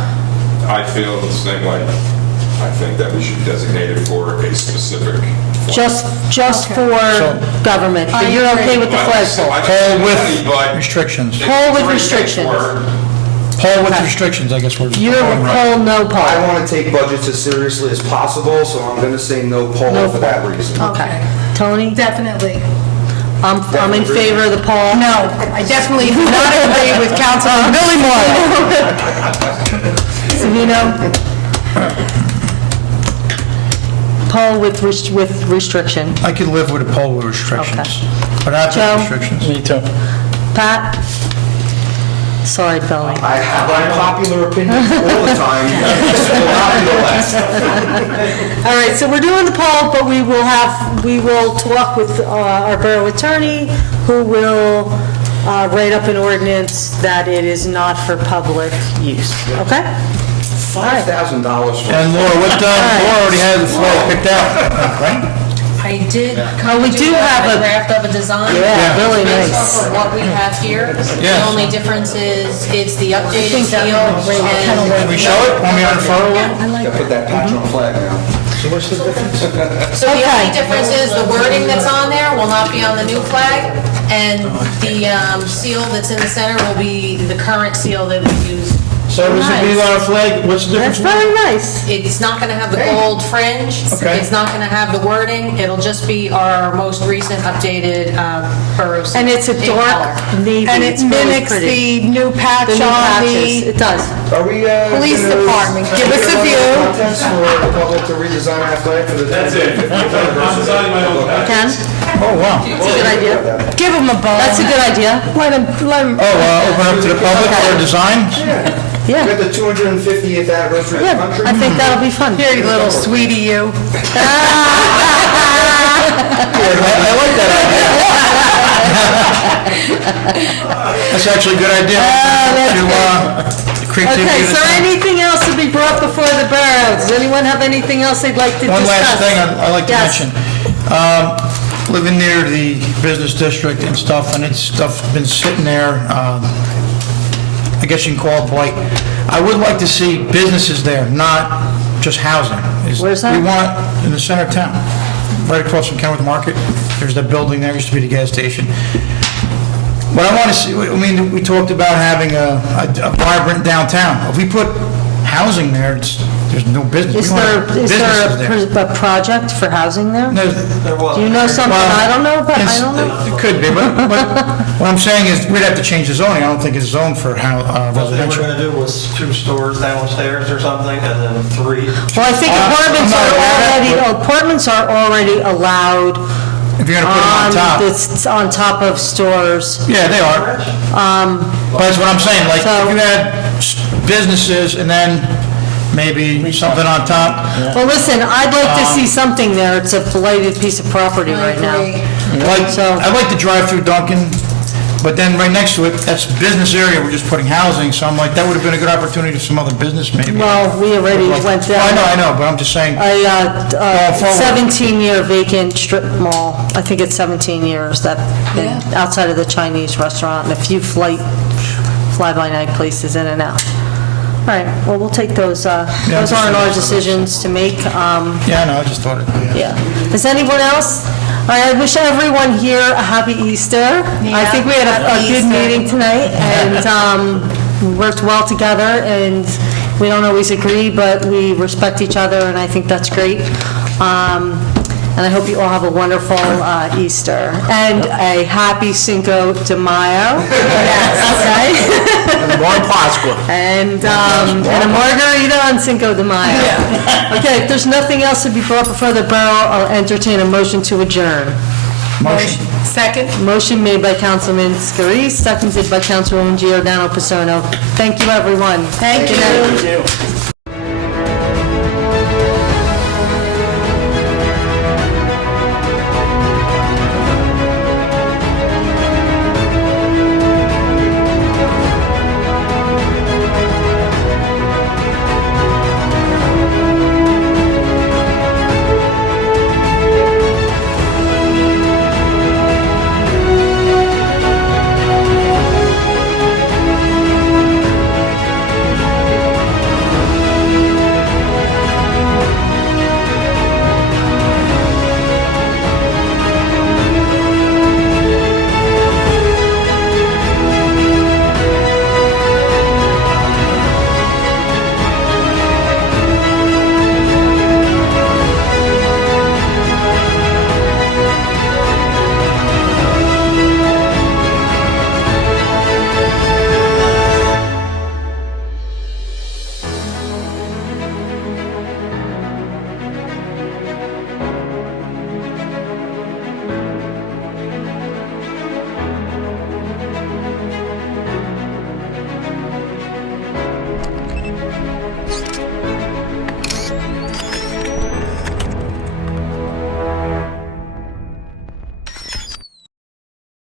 I feel the same way. I think that we should designate it for a specific. Just for government, but you're okay with the flagpole? Poll with restrictions. Poll with restrictions. Poll with restrictions, I guess we're. You're poll, no poll. I want to take budgets as seriously as possible, so I'm going to say no poll No for that reason. Okay. Tony? Definitely. I'm in favor of the poll. No, I definitely do not agree with Councilman Billy Moore. Savino? Poll with restriction. I could live with a poll with restrictions, but I have Joe? restrictions. Me too. Pat? Sorry, Billy. I have unpopular opinions all the time. This will not be the last. All right, so we're doing the poll, but we will talk with our borough attorney, who will write up an ordinance that it is not for public use, okay? $5,000 for. And Laura, Laura already has the flag picked out, right? I did we do have a draft of a design. Yeah, really Based nice. off of what we have here. The Yes. only difference is it's the updated seal Can we show it? Want me on the photo? Gotta put that patch on flag now. So the only difference is the wording that's on there will not be on the new flag, and the seal that's in the center will be the current seal that we use. So this would be on a flag, what's the That's difference? very nice. It's not going to have the gold fringe. Okay. It's not going to have the wording. It'll just be our most recent updated borough seal. And it's a in dark color. navy. And it It's really mimics pretty. the new patch The new on patches, the it does. Are we, police gonna- department. Give us a Are we view. gonna contest for the public to redesign our flag for the. That's it. Ken? Oh, wow. It's a good idea. Give them a bone. That's a good idea. Let them. Oh, open up to the public for design? We Yeah. got the 250th anniversary of the Yeah, country. I think that'll be fun. Here, you little sweetie, you. I like that idea. That's actually a good idea. To creativity Okay, of the so town. anything else to be brought before the borough? Does anyone have anything else they'd like to discuss? One last thing I'd like to Yes. mention. Living near the business district and stuff, and it's stuff been sitting there, I guess you can call it blight. I would like to see businesses there, not just housing. Where's that? We want, in the center of town, right across from Kenworth Market. There's that building there, used to be the gas station. What I want to see, I mean, we talked about having a vibrant downtown. If we put housing there, there's no business. Is We want there businesses there. a project for housing there? No, Do you know something I don't know about? I don't know. It could be, but what I'm saying is, we'd have to change the zoning. I don't think it's zoned for What they were residential. gonna do was 2 stores downstairs or something, and then 3. Well, I think apartments are already allowed If you're gonna put them on top. It's on top of stores. Yeah, they are. But that's what I'm saying, like, So- if you had businesses and then maybe something on top. Well, listen, I'd like to see something there. It's a blighted piece of property right now. Like, So- I'd like to drive through Dunkin', But then right next to it, that's business area, we're just putting housing, so I'm like, that would have been a good opportunity for some other business maybe. Well, we already went Oh, down. I know, but I'm just saying, A forward. 17-year vacant strip mall. I think it's 17 years that, outside of the Chinese restaurant, and a few fly-by-night places in and out. All right, well, we'll take those, those aren't our decisions to make. yeah, no, I just thought it. Yeah. Does anyone else? All right, I wish everyone here a happy Easter. I think we had a good meeting tonight, and we worked well together, and we don't always agree, but we respect each other, and I think that's great. And I hope you all have a wonderful Easter, and a happy Cinco de Mayo. Okay? Buon Pasqua. And a margarita on Cinco de Mayo. Okay, if there's nothing else to be brought before the borough, I'll entertain a motion to adjourn. Motion. Second? Motion made by Councilman Scarice, seconded by Councilwoman Giordano Pisano. Thank you, everyone. Thank you.